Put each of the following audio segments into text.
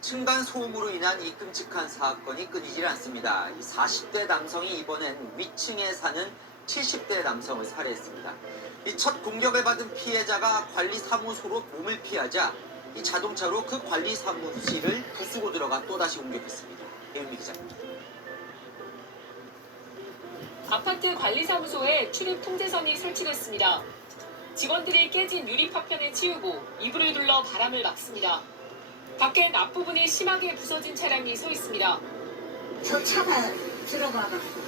층간 소음으로 인한 이 끔찍한 사건이 끊이질 않습니다. 이 40대 남성이 이번엔 위층에 사는 70대 남성을 살해했습니다. 이 첫 공격을 받은 피해자가 관리사무소로 몸을 피하자 이 자동차로 그 관리사무실을 부수고 들어가 또다시 공격했습니다. 배윤미 기자입니다. 아파트 관리사무소에 출입 통제선이 설치됐습니다. 직원들이 깨진 유리 파편을 치우고 이불을 둘러 바람을 막습니다. 밖엔 앞부분이 심하게 부서진 차량이 서 있습니다. 저 차가 들어가가지고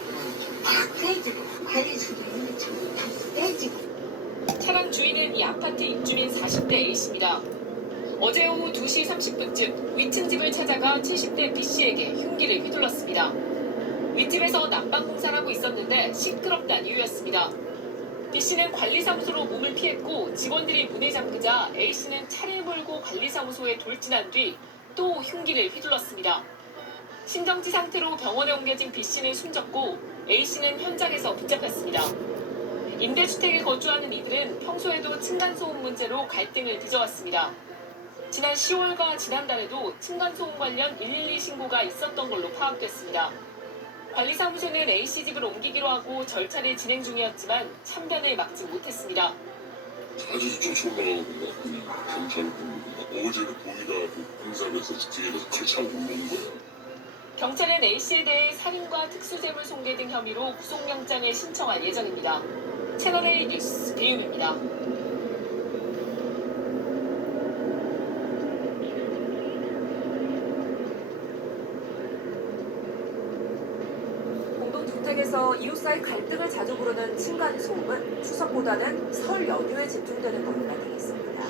다 깨지고 관리소도 있는 차가 다 깨지고. 차량 주인은 이 아파트 입주민 40대 A씨입니다. 어제 오후 2시 30분쯤 위층 집을 찾아가 70대 B씨에게 흉기를 휘둘렀습니다. 윗집에서 난방 공사를 하고 있었는데 시끄럽다는 이유였습니다. B씨는 관리사무소로 몸을 피했고 직원들이 문을 잠그자 A씨는 차를 몰고 관리사무소에 돌진한 뒤 또 흉기를 휘둘렀습니다. 심정지 상태로 병원에 옮겨진 B씨는 숨졌고 A씨는 현장에서 붙잡혔습니다. 임대주택에 거주하는 이들은 평소에도 층간소음 문제로 갈등을 빚어왔습니다. 지난 10월과 지난달에도 층간소음 관련 112 신고가 있었던 걸로 파악됐습니다. 관리사무소는 A씨 집을 옮기기로 하고 절차를 진행 중이었지만 참변을 막지 못했습니다. 자주 쫓아 올라가고 경찰 어제는 보이다 공사하면서 뒤에서 칼차고 오는 거야. 경찰은 A씨에 대해 살인과 특수재물 손괴 등 혐의로 구속영장을 신청할 예정입니다. 채널A 뉴스 배윤입니다. 공동주택에서 이웃 사이 갈등을 자주 부르는 층간소음은 추석보다는 설 연휴에 집중되는 걸로 나타났습니다.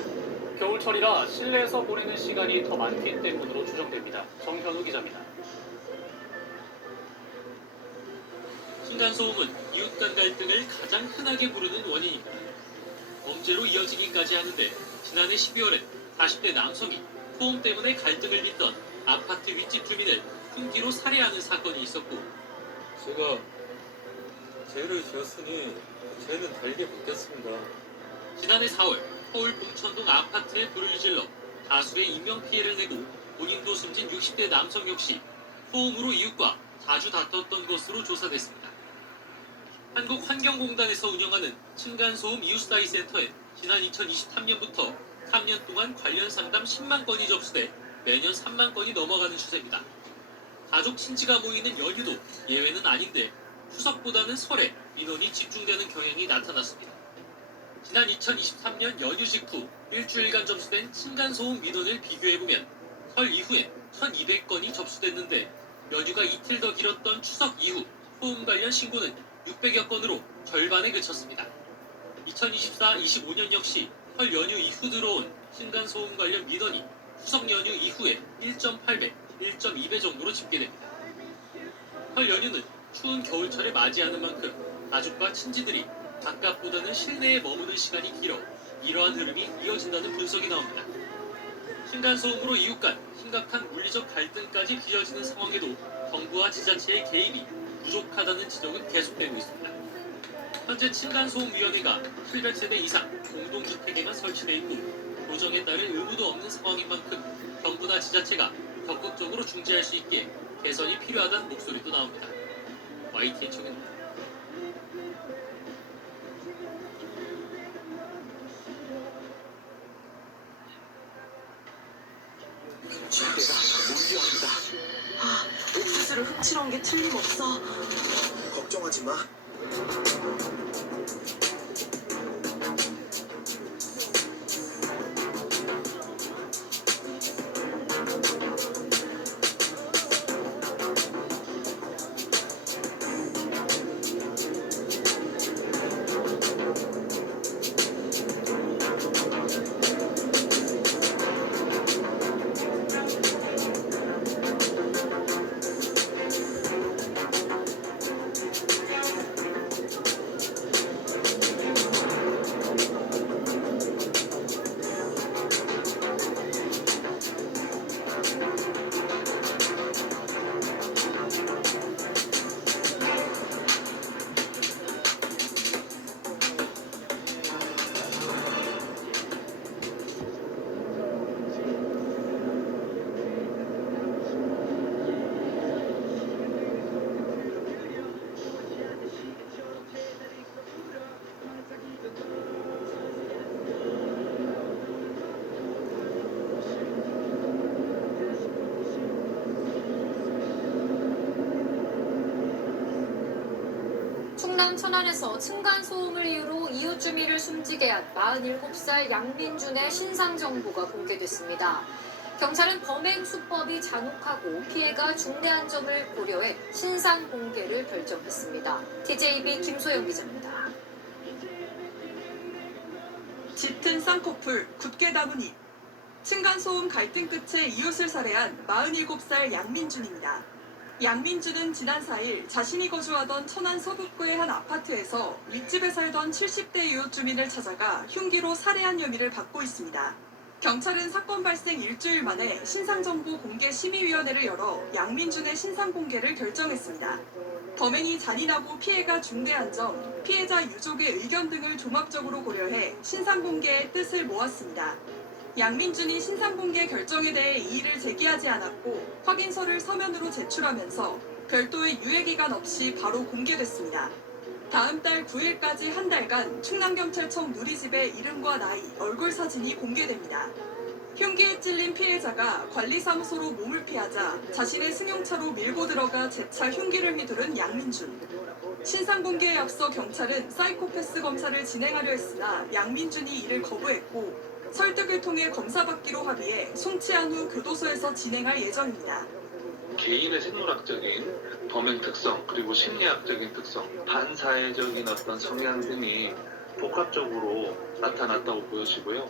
겨울철이라 실내에서 보내는 시간이 더 많기 때문으로 추정됩니다. 정현우 기자입니다. 층간소음은 이웃 간 갈등을 가장 흔하게 부르는 원인입니다. 범죄로 이어지기까지 하는데 지난해 12월에 40대 남성이 소음 때문에 갈등을 빚던 아파트 윗집 주민을 흉기로 살해하는 사건이 있었고, 제가 죄를 지었으니 죄는 달게 묻겠습니다. 지난해 4월 서울 봉천동 아파트에 불을 질러 다수의 인명피해를 내고 본인도 숨진 60대 남성 역시 소음으로 이웃과 자주 다퉜던 것으로 조사됐습니다. 한국환경공단에서 운영하는 층간소음 이웃사이 센터에 지난 2023년부터 3년 동안 관련 상담 10만 건이 접수돼 매년 3만 건이 넘어가는 추세입니다. 가족 친지가 모이는 연휴도 예외는 아닌데 추석보다는 설에 민원이 집중되는 경향이 나타났습니다. 지난 2023년 연휴 직후 일주일간 접수된 층간소음 민원을 비교해보면 설 이후엔 1200건이 접수됐는데 연휴가 이틀 더 길었던 추석 이후 소음 관련 신고는 600여 건으로 절반에 그쳤습니다. 2024-25년 역시 설 연휴 이후 들어온 층간소음 관련 민원이 추석 연휴 이후에 1.8배, 1.2배 정도로 집계됩니다. 설 연휴는 추운 겨울철을 맞이하는 만큼 가족과 친지들이 바깥보다는 실내에 머무는 시간이 길어 이러한 흐름이 이어진다는 분석이 나옵니다. 층간소음으로 이웃 간 심각한 물리적 갈등까지 빚어지는 상황에도 정부와 지자체의 개입이 부족하다는 지적은 계속되고 있습니다. 현재 층간소음위원회가 700세대 이상 공동주택에만 설치돼 있고 조정에 따른 의무도 없는 상황인 만큼 정부나 지자체가 적극적으로 중재할 수 있게 개선이 필요하다는 목소리도 나옵니다. YTN 청입니다. 내가 몰려한다. 옥수수를 훔치러 온 게 틀림없어. 걱정하지 마. 충남 천안에서 층간소음을 이유로 이웃 주민을 숨지게 한 47살 양민준의 신상 정보가 공개됐습니다. 경찰은 범행 수법이 잔혹하고 피해가 중대한 점을 고려해 신상 공개를 결정했습니다. TJB 김소영 기자입니다. 짙은 쌍꺼풀, 굳게 담은 입. 층간소음 갈등 끝에 이웃을 살해한 47살 양민준입니다. 양민준은 지난 4일 자신이 거주하던 천안 서북구의 한 아파트에서 윗집에 살던 70대 이웃 주민을 찾아가 흉기로 살해한 혐의를 받고 있습니다. 경찰은 사건 발생 일주일 만에 신상정보 공개 심의위원회를 열어 양민준의 신상 공개를 결정했습니다. 범행이 잔인하고 피해가 중대한 점, 피해자 유족의 의견 등을 종합적으로 고려해 신상 공개의 뜻을 모았습니다. 양민준이 신상 공개 결정에 대해 이의를 제기하지 않았고 확인서를 서면으로 제출하면서 별도의 유예기간 없이 바로 공개됐습니다. 다음 달 9일까지 한 달간 충남경찰청 누리집의 이름과 나이, 얼굴 사진이 공개됩니다. 흉기에 찔린 피해자가 관리사무소로 몸을 피하자 자신의 승용차로 밀고 들어가 재차 흉기를 휘두른 양민준. 신상 공개에 앞서 경찰은 사이코패스 검사를 진행하려 했으나 양민준이 이를 거부했고 설득을 통해 검사받기로 합의해 송치한 후 교도소에서 진행할 예정입니다. 개인의 생물학적인 범행 특성 그리고 심리학적인 특성, 반사회적인 어떤 성향 등이 복합적으로 나타났다고 보여지고요.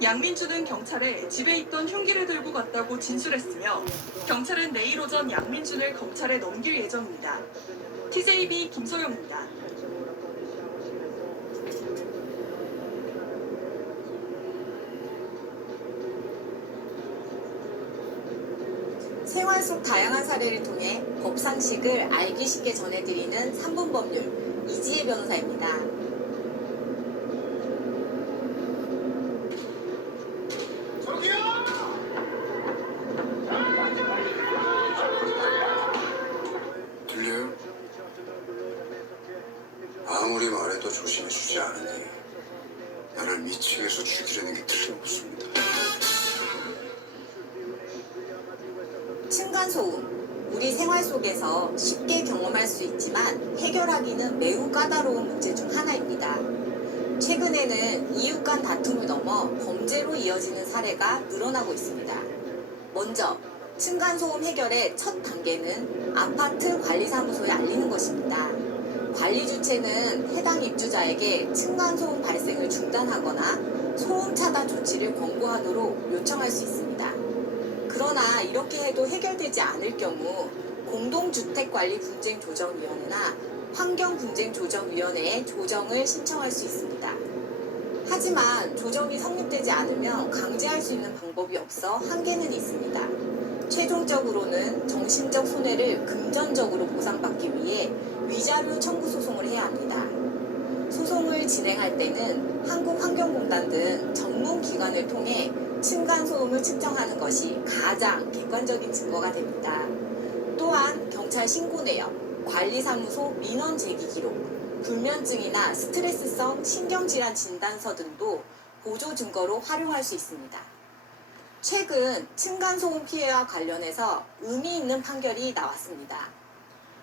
양민준은 경찰에 집에 있던 흉기를 들고 갔다고 진술했으며 경찰은 내일 오전 양민준을 검찰에 넘길 예정입니다. TJB 김소영입니다. 생활 속 다양한 사례를 통해 법 상식을 알기 쉽게 전해드리는 3분 법률 이지혜 변호사입니다. 들려요? 아무리 말해도 조심해주지 않으니 나를 미치게서 죽이려는 게 틀림없습니다. 층간소음, 우리 생활 속에서 쉽게 경험할 수 있지만 해결하기는 매우 까다로운 문제 중 하나입니다. 최근에는 이웃 간 다툼을 넘어 범죄로 이어지는 사례가 늘어나고 있습니다. 먼저 층간소음 해결의 첫 단계는 아파트 관리사무소에 알리는 것입니다. 관리 주체는 해당 입주자에게 층간소음 발생을 중단하거나 소음 차단 조치를 권고하도록 요청할 수 있습니다. 그러나 이렇게 해도 해결되지 않을 경우 공동주택관리분쟁조정위원회나 환경분쟁조정위원회에 조정을 신청할 수 있습니다. 하지만 조정이 성립되지 않으면 강제할 수 있는 방법이 없어 한계는 있습니다. 최종적으로는 정신적 손해를 금전적으로 보상받기 위해 위자료 청구 소송을 해야 합니다. 소송을 진행할 때는 한국환경공단 등 전문 기관을 통해 층간소음을 측정하는 것이 가장 객관적인 증거가 됩니다. 또한 경찰 신고 내역, 관리사무소 민원 제기 기록, 불면증이나 스트레스성 신경질환 진단서 등도 보조 증거로 활용할 수 있습니다. 최근 층간소음 피해와 관련해서 의미 있는 판결이 나왔습니다.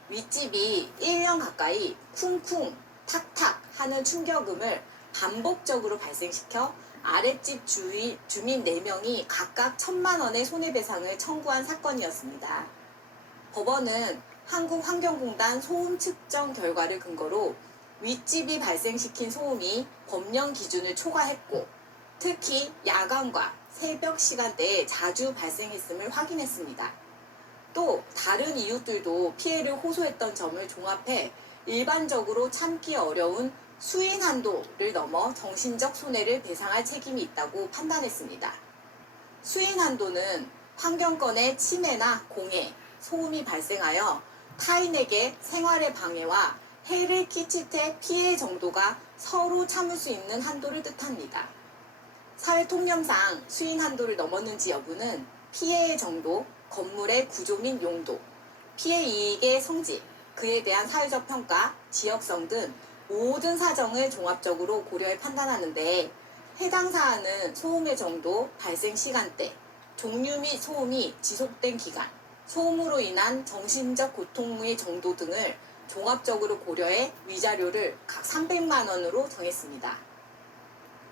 윗집이 1년 가까이 쿵쿵, 탁탁 하는 충격음을 반복적으로 발생시켜 아랫집 주민 4명이 각각 1,000만 원의 손해배상을 청구한 사건이었습니다. 법원은 한국환경공단 소음 측정 결과를 근거로 윗집이 발생시킨 소음이 법령 기준을 초과했고 특히 야간과 새벽 시간대에 자주 발생했음을 확인했습니다. 또 다른 이웃들도 피해를 호소했던 점을 종합해 일반적으로 참기 어려운 수인 한도를 넘어 정신적 손해를 배상할 책임이 있다고 판단했습니다. 수인 한도는 환경권의 침해나 공해, 소음이 발생하여 타인에게 생활의 방해와 해를 끼칠 때 피해 정도가 서로 참을 수 있는 한도를 뜻합니다. 사회 통념상 수인 한도를 넘었는지 여부는 피해의 정도, 건물의 구조 및 용도, 피해 이익의 성질, 그에 대한 사회적 평가, 지역성 등 모든 사정을 종합적으로 고려해 판단하는데 해당 사안은 소음의 정도, 발생 시간대, 종류 및 소음이 지속된 기간, 소음으로 인한 정신적 고통의 정도 등을 종합적으로 고려해 위자료를 각 300만 원으로 정했습니다.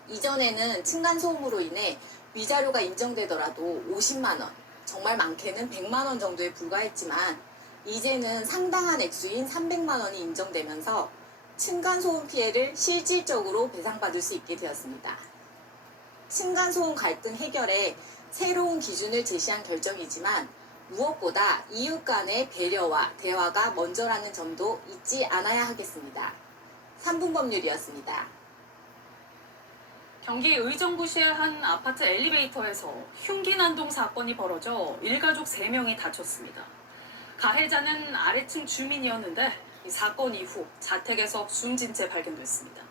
이전에는 층간소음으로 인해 위자료가 인정되더라도 50만 원, 정말 많게는 100만 원 정도에 불과했지만 이제는 상당한 액수인 300만 원이 인정되면서 층간소음 피해를 실질적으로 배상받을 수 있게 되었습니다. 층간소음 갈등 해결에 새로운 기준을 제시한 결정이지만 무엇보다 이웃 간의 배려와 대화가 먼저라는 점도 잊지 않아야 하겠습니다. 3분 법률이었습니다. 경기 의정부시의 한 아파트 엘리베이터에서 흉기 난동 사건이 벌어져 일가족 3명이 다쳤습니다. 가해자는 아래층 주민이었는데 이 사건 이후 자택에서 숨진 채 발견됐습니다.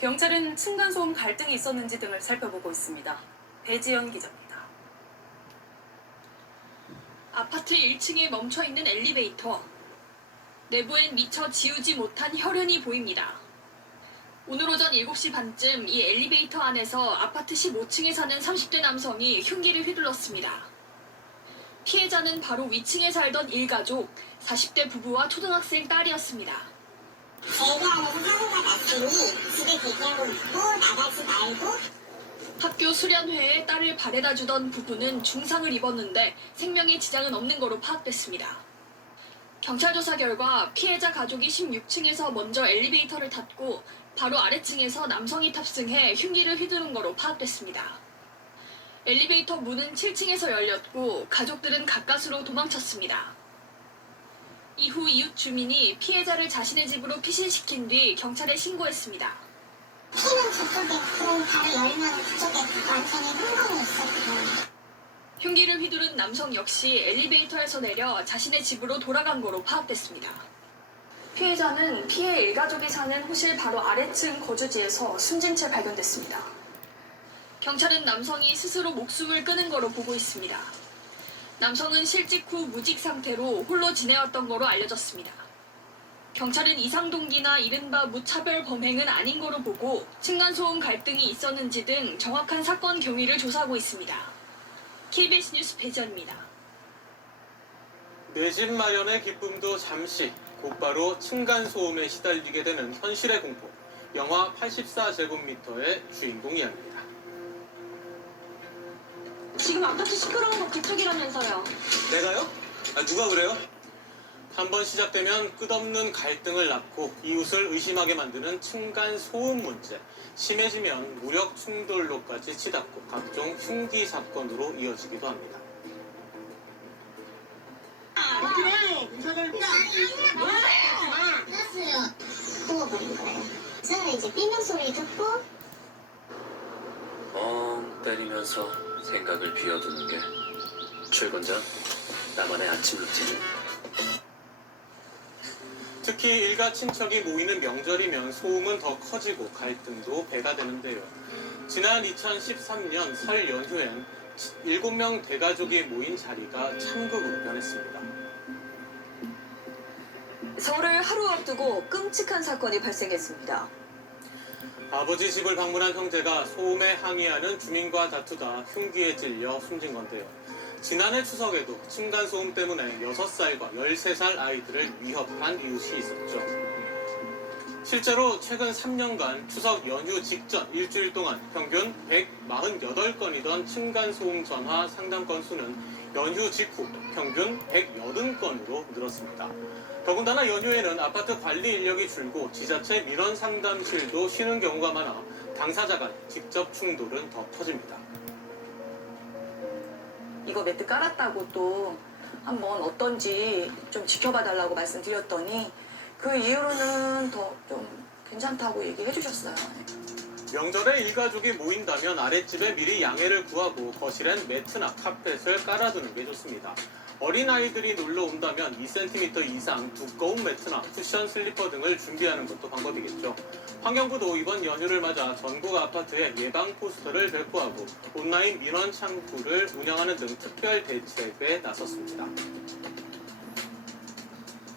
경찰은 층간소음 갈등이 있었는지 등을 살펴보고 있습니다. 배지연 기자입니다. 아파트 1층에 멈춰있는 엘리베이터. 내부엔 미처 지우지 못한 혈흔이 보입니다. 오늘 오전 7시 반쯤 이 엘리베이터 안에서 아파트 15층에 사는 30대 남성이 흉기를 휘둘렀습니다. 피해자는 바로 위층에 살던 일가족, 40대 부부와 초등학생 딸이었습니다. 제가 아는 사고가 났으니 집에 대기하고 있고 나가지 말고. 학교 수련회에 딸을 바래다 주던 부부는 중상을 입었는데 생명에 지장은 없는 거로 파악됐습니다. 경찰 조사 결과 피해자 가족이 16층에서 먼저 엘리베이터를 탔고 바로 아래층에서 남성이 탑승해 흉기를 휘두른 거로 파악됐습니다. 엘리베이터 문은 7층에서 열렸고 가족들은 가까스로 도망쳤습니다. 이후 이웃 주민이 피해자를 자신의 집으로 피신시킨 뒤 경찰에 신고했습니다. 피는 저쪽에 그럼 바로 열면 그쪽에 완전히 흥건이 있었고. 흉기를 휘두른 남성 역시 엘리베이터에서 내려 자신의 집으로 돌아간 거로 파악됐습니다. 피해자는 피해 일가족이 사는 호실 바로 아래층 거주지에서 숨진 채 발견됐습니다. 경찰은 남성이 스스로 목숨을 끊은 거로 보고 있습니다. 남성은 실직 후 무직 상태로 홀로 지내왔던 거로 알려졌습니다. 경찰은 이상 동기나 이른바 무차별 범행은 아닌 거로 보고 층간소음 갈등이 있었는지 등 정확한 사건 경위를 조사하고 있습니다. KBS 뉴스 배지연입니다. 내 집 마련의 기쁨도 잠시 곧바로 층간소음에 시달리게 되는 현실의 공포. 영하 84제곱미터의 주인공 이야기입니다. 지금 아파트 시끄러운 거 그쪽이라면서요. 내가요? 누가 그래요? 한번 시작되면 끝없는 갈등을 낳고 이웃을 의심하게 만드는 층간소음 문제. 심해지면 무력 충돌로까지 치닫고 각종 흉기 사건으로 이어지기도 합니다. 저는 이제 삐명 소리 듣고 때리면서 생각을 비워두는 게 출근 전 나만의 아침 루틴. 특히 일가 친척이 모이는 명절이면 소음은 더 커지고 갈등도 배가 되는데요. 지난 2013년 설 연휴엔 7명 대가족이 모인 자리가 참극으로 변했습니다. 설을 하루 앞두고 끔찍한 사건이 발생했습니다. 아버지 집을 방문한 형제가 소음에 항의하는 주민과 다투다 흉기에 찔려 숨진 건데요. 지난해 추석에도 층간소음 때문에 6살과 13살 아이들을 위협한 이웃이 있었죠. 실제로 최근 3년간 추석 연휴 직전 일주일 동안 평균 148건이던 층간소음 전화 상담 건수는 연휴 직후 평균 180건으로 늘었습니다. 더군다나 연휴에는 아파트 관리 인력이 줄고 지자체 민원 상담실도 쉬는 경우가 많아 당사자 간 직접 충돌은 더 커집니다. 이거 매트 깔았다고 또 한번 어떤지 좀 지켜봐 달라고 말씀드렸더니 그 이후로는 더 좀 괜찮다고 얘기해 주셨어요. 명절에 일가족이 모인다면 아랫집에 미리 양해를 구하고 거실엔 매트나 카펫을 깔아두는 게 좋습니다. 어린아이들이 놀러 온다면 2cm 이상 두꺼운 매트나 쿠션 슬리퍼 등을 준비하는 것도 방법이겠죠. 환경부도 이번 연휴를 맞아 전국 아파트에 예방 포스터를 배포하고 온라인 민원 창구를 운영하는 등 특별 대책에 나섰습니다.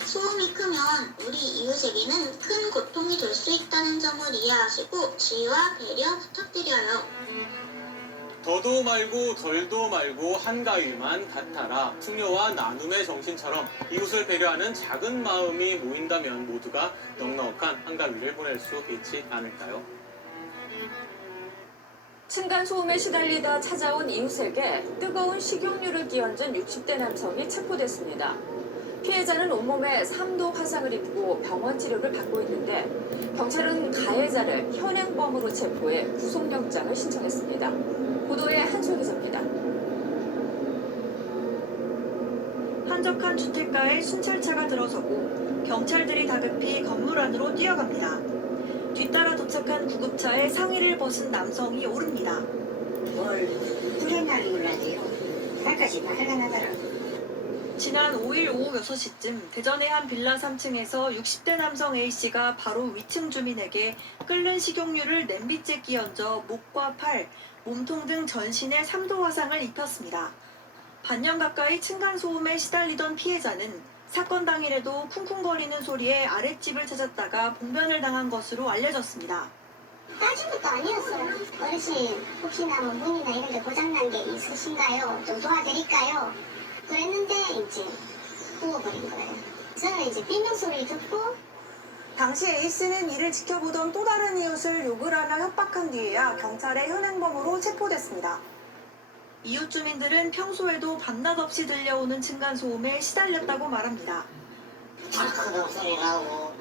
소음이 크면 우리 이웃에게는 큰 고통이 될 수 있다는 점을 이해하시고 지혜와 배려 부탁드려요. 더도 말고 덜도 말고 한가위만 같아라. 풍요와 나눔의 정신처럼 이웃을 배려하는 작은 마음이 모인다면 모두가 넉넉한 한가위를 보낼 수 있지 않을까요? 층간소음에 시달리다 찾아온 이웃에게 뜨거운 식용유를 끼얹은 60대 남성이 체포됐습니다. 피해자는 온몸에 3도 화상을 입고 병원 치료를 받고 있는데 경찰은 가해자를 현행범으로 체포해 구속영장을 신청했습니다. 보도에 한솔 기자입니다. 한적한 주택가에 순찰차가 들어서고 경찰들이 다급히 건물 안으로 뛰어갑니다. 뒤따라 도착한 구급차에 상의를 벗은 남성이 오릅니다. 뭘 뿌렸나를 몰라도요. 살까지 화가 나더라고. 지난 5일 오후 6시쯤 대전의 한 빌라 3층에서 60대 남성 A씨가 바로 위층 주민에게 끓는 식용유를 냄비째 끼얹어 목과 팔, 몸통 등 전신에 3도 화상을 입혔습니다. 반년 가까이 층간소음에 시달리던 피해자는 사건 당일에도 쿵쿵거리는 소리에 아랫집을 찾았다가 봉변을 당한 것으로 알려졌습니다. 따진 것도 아니었어요. 어르신 혹시나 뭐 문이나 이런 데 고장난 게 있으신가요? 좀 도와드릴까요? 그랬는데 이제 부어버린 거예요. 저는 이제 삐명 소리를 듣고 당시 A씨는 이를 지켜보던 또 다른 이웃을 욕을 하며 협박한 뒤에야 경찰의 현행범으로 체포됐습니다. 이웃 주민들은 평소에도 밤낮 없이 들려오는 층간소음에 시달렸다고 말합니다. 큰 목소리 나오고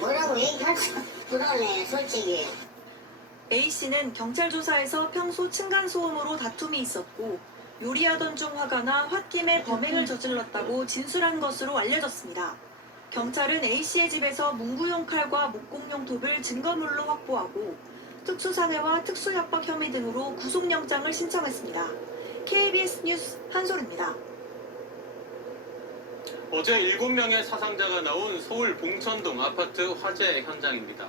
뭐라고 얘기할 수가 부러네요 솔직히. A씨는 경찰 조사에서 평소 층간소음으로 다툼이 있었고 요리하던 중 화가 나 홧김에 범행을 저질렀다고 진술한 것으로 알려졌습니다. 경찰은 A씨의 집에서 문구용 칼과 목공용 톱을 증거물로 확보하고 특수상해와 특수협박 혐의 등으로 구속영장을 신청했습니다. KBS 뉴스 한솔입니다. 어제 7명의 사상자가 나온 서울 봉천동 아파트 화재 현장입니다.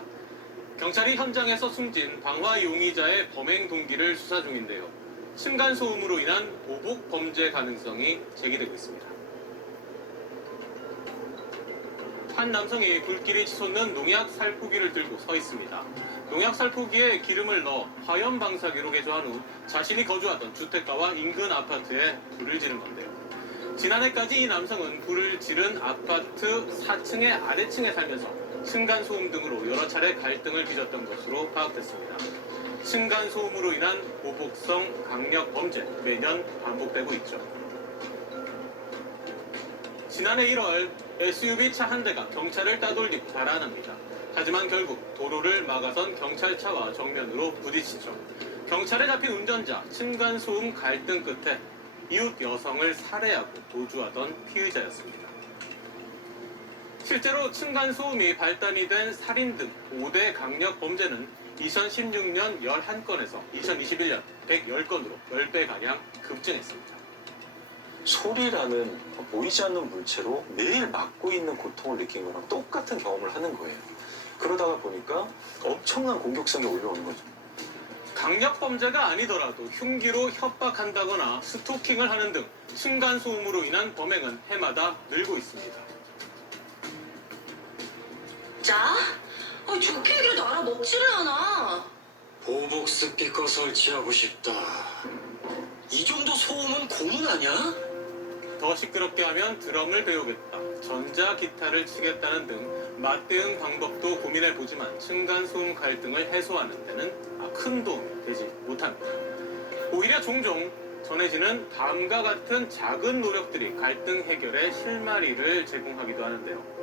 경찰이 현장에서 숨진 방화 용의자의 범행 동기를 수사 중인데요. 층간소음으로 인한 보복 범죄 가능성이 제기되고 있습니다. 한 남성이 불길이 치솟는 농약 살포기를 들고 서 있습니다. 농약 살포기에 기름을 넣어 화염 방사기로 개조한 후 자신이 거주하던 주택가와 인근 아파트에 불을 지른 건데요. 지난해까지 이 남성은 불을 지른 아파트 4층의 아래층에 살면서 층간소음 등으로 여러 차례 갈등을 빚었던 것으로 파악됐습니다. 층간소음으로 인한 보복성 강력 범죄 매년 반복되고 있죠. 지난해 1월 SUV 차 한 대가 경찰을 따돌리고 달아납니다. 하지만 결국 도로를 막아선 경찰차와 정면으로 부딪히죠. 경찰에 잡힌 운전자 층간소음 갈등 끝에 이웃 여성을 살해하고 도주하던 피의자였습니다. 실제로 층간소음이 발단이 된 살인 등 5대 강력 범죄는 2016년 11건에서 2021년 110건으로 10배가량 급증했습니다. 소리라는 보이지 않는 물체로 매일 맞고 있는 고통을 느낀 거랑 똑같은 경험을 하는 거예요. 그러다가 보니까 엄청난 공격성이 올라오는 거죠. 강력 범죄가 아니더라도 흉기로 협박한다거나 스토킹을 하는 등 층간소음으로 인한 범행은 해마다 늘고 있습니다. 자? 좋게 얘기라도 알아먹지를 않아. 보복 스피커 설치하고 싶다. 이 정도 소음은 고문 아니야? 더 시끄럽게 하면 드럼을 배우겠다, 전자기타를 치겠다는 등 맞대응 방법도 고민해보지만 층간소음 갈등을 해소하는 데는 큰 도움이 되지 못합니다. 오히려 종종 전해지는 다음과 같은 작은 노력들이 갈등 해결의 실마리를 제공하기도 하는데요.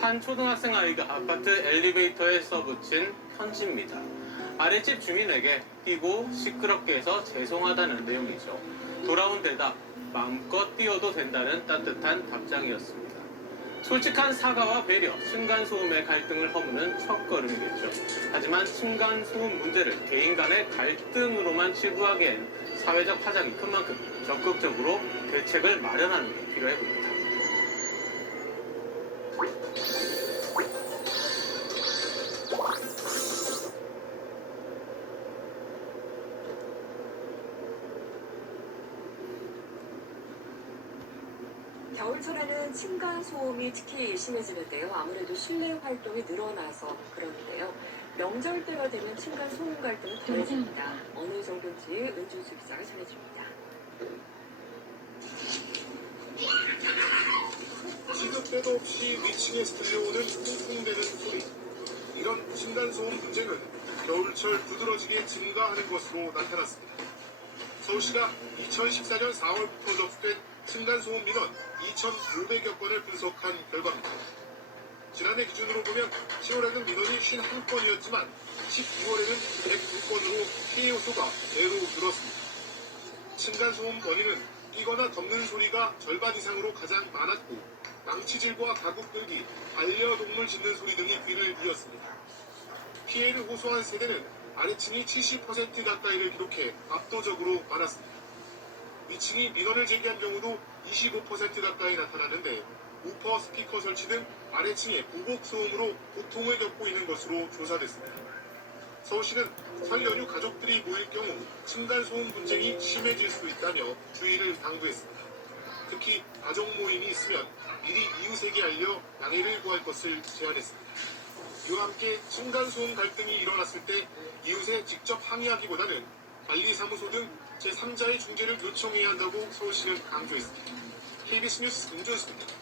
한 초등학생 아이가 아파트 엘리베이터에 써붙인 편지입니다. 아랫집 주민에게 뛰고 시끄럽게 해서 죄송하다는 내용이죠. 돌아온 대답, 마음껏 뛰어도 된다는 따뜻한 답장이었습니다. 솔직한 사과와 배려, 층간소음의 갈등을 허무는 첫걸음이겠죠. 하지만 층간소음 문제를 개인 간의 갈등으로만 치부하기엔 사회적 파장이 큰 만큼 적극적으로 대책을 마련하는 게 필요해 보입니다. 겨울철에는 층간 소음이 특히 심해지는데요. 아무래도 실내 활동이 늘어나서 그러는데요. 명절 때가 되면 층간 소음 갈등은 더해집니다. 어느 정도인지 은준수 기자가 전해줍니다. 시도 때도 없이 위층에서 들려오는 쿵쿵대는 소리. 이런 층간소음 문제는 겨울철 두드러지게 증가하는 것으로 나타났습니다. 서울시가 2014년 4월부터 접수된 층간소음 민원 2,500여 건을 분석한 결과입니다. 지난해 기준으로 보면 10월에는 민원이 51건이었지만 12월에는 109건으로 피해 요소가 대로 늘었습니다. 층간소음 원인은 뛰거나 덮는 소리가 절반 이상으로 가장 많았고 망치질과 가구 끌기, 반려동물 짖는 소리 등이 귀를 이었습니다. 피해를 호소한 세대는 아래층이 70% 가까이를 기록해 압도적으로 많았습니다. 위층이 민원을 제기한 경우도 25% 가까이 나타났는데 우퍼 스피커 설치 등 아래층의 보복 소음으로 고통을 겪고 있는 것으로 조사됐습니다. 서울시는 설 연휴 가족들이 모일 경우 층간소음 분쟁이 심해질 수 있다며 주의를 당부했습니다. 특히 가족 모임이 있으면 미리 이웃에게 알려 양해를 구할 것을 제안했습니다. 이와 함께 층간소음 갈등이 일어났을 때 이웃에 직접 항의하기보다는 관리사무소 등 제3자의 중재를 요청해야 한다고 서울시는 강조했습니다. KBS 뉴스 은준수입니다.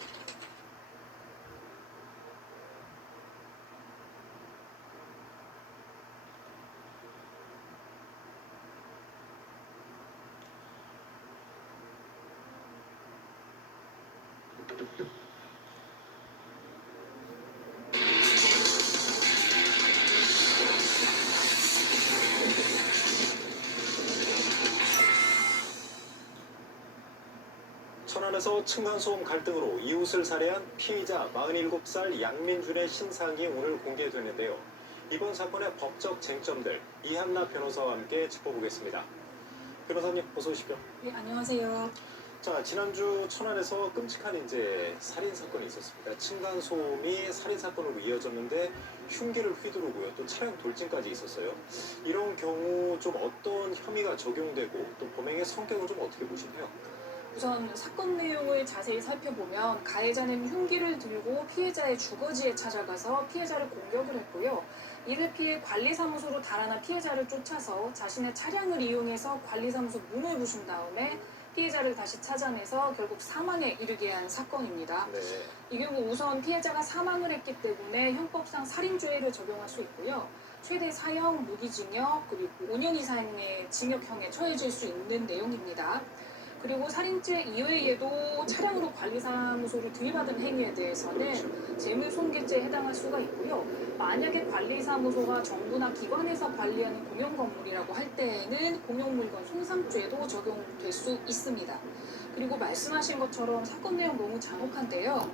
천안에서 층간소음 갈등으로 이웃을 살해한 피의자 47살 양민준의 신상이 오늘 공개됐는데요. 이번 사건의 법적 쟁점들 이한나 변호사와 함께 짚어보겠습니다. 변호사님 어서 오십시오. 네, 안녕하세요. 자, 지난주 천안에서 끔찍한 살인 사건이 있었습니다. 층간소음이 살인 사건으로 이어졌는데 흉기를 휘두르고요. 또 차량 돌진까지 있었어요. 이런 경우 좀 어떤 혐의가 적용되고 또 범행의 성격을 좀 어떻게 보시나요? 우선 사건 내용을 자세히 살펴보면 가해자는 흉기를 들고 피해자의 주거지에 찾아가서 피해자를 공격을 했고요. 이를 피해 관리사무소로 달아난 피해자를 쫓아서 자신의 차량을 이용해서 관리사무소 문을 부순 다음에 피해자를 다시 찾아내서 결국 사망에 이르게 한 사건입니다. 네. 이 경우 우선 피해자가 사망을 했기 때문에 형법상 살인죄를 적용할 수 있고요. 최대 사형, 무기징역, 그리고 5년 이상의 징역형에 처해질 수 있는 내용입니다. 그리고 살인죄 이외에도 차량으로 관리사무소를 들이받은 행위에 대해서는 재물손괴죄에 해당할 수가 있고요. 만약에 관리사무소가 정부나 기관에서 관리하는 공용건물이라고 할 때에는 공용물건 손상죄도 적용될 수 있습니다. 그리고 말씀하신 것처럼 사건 내용 너무 잔혹한데요.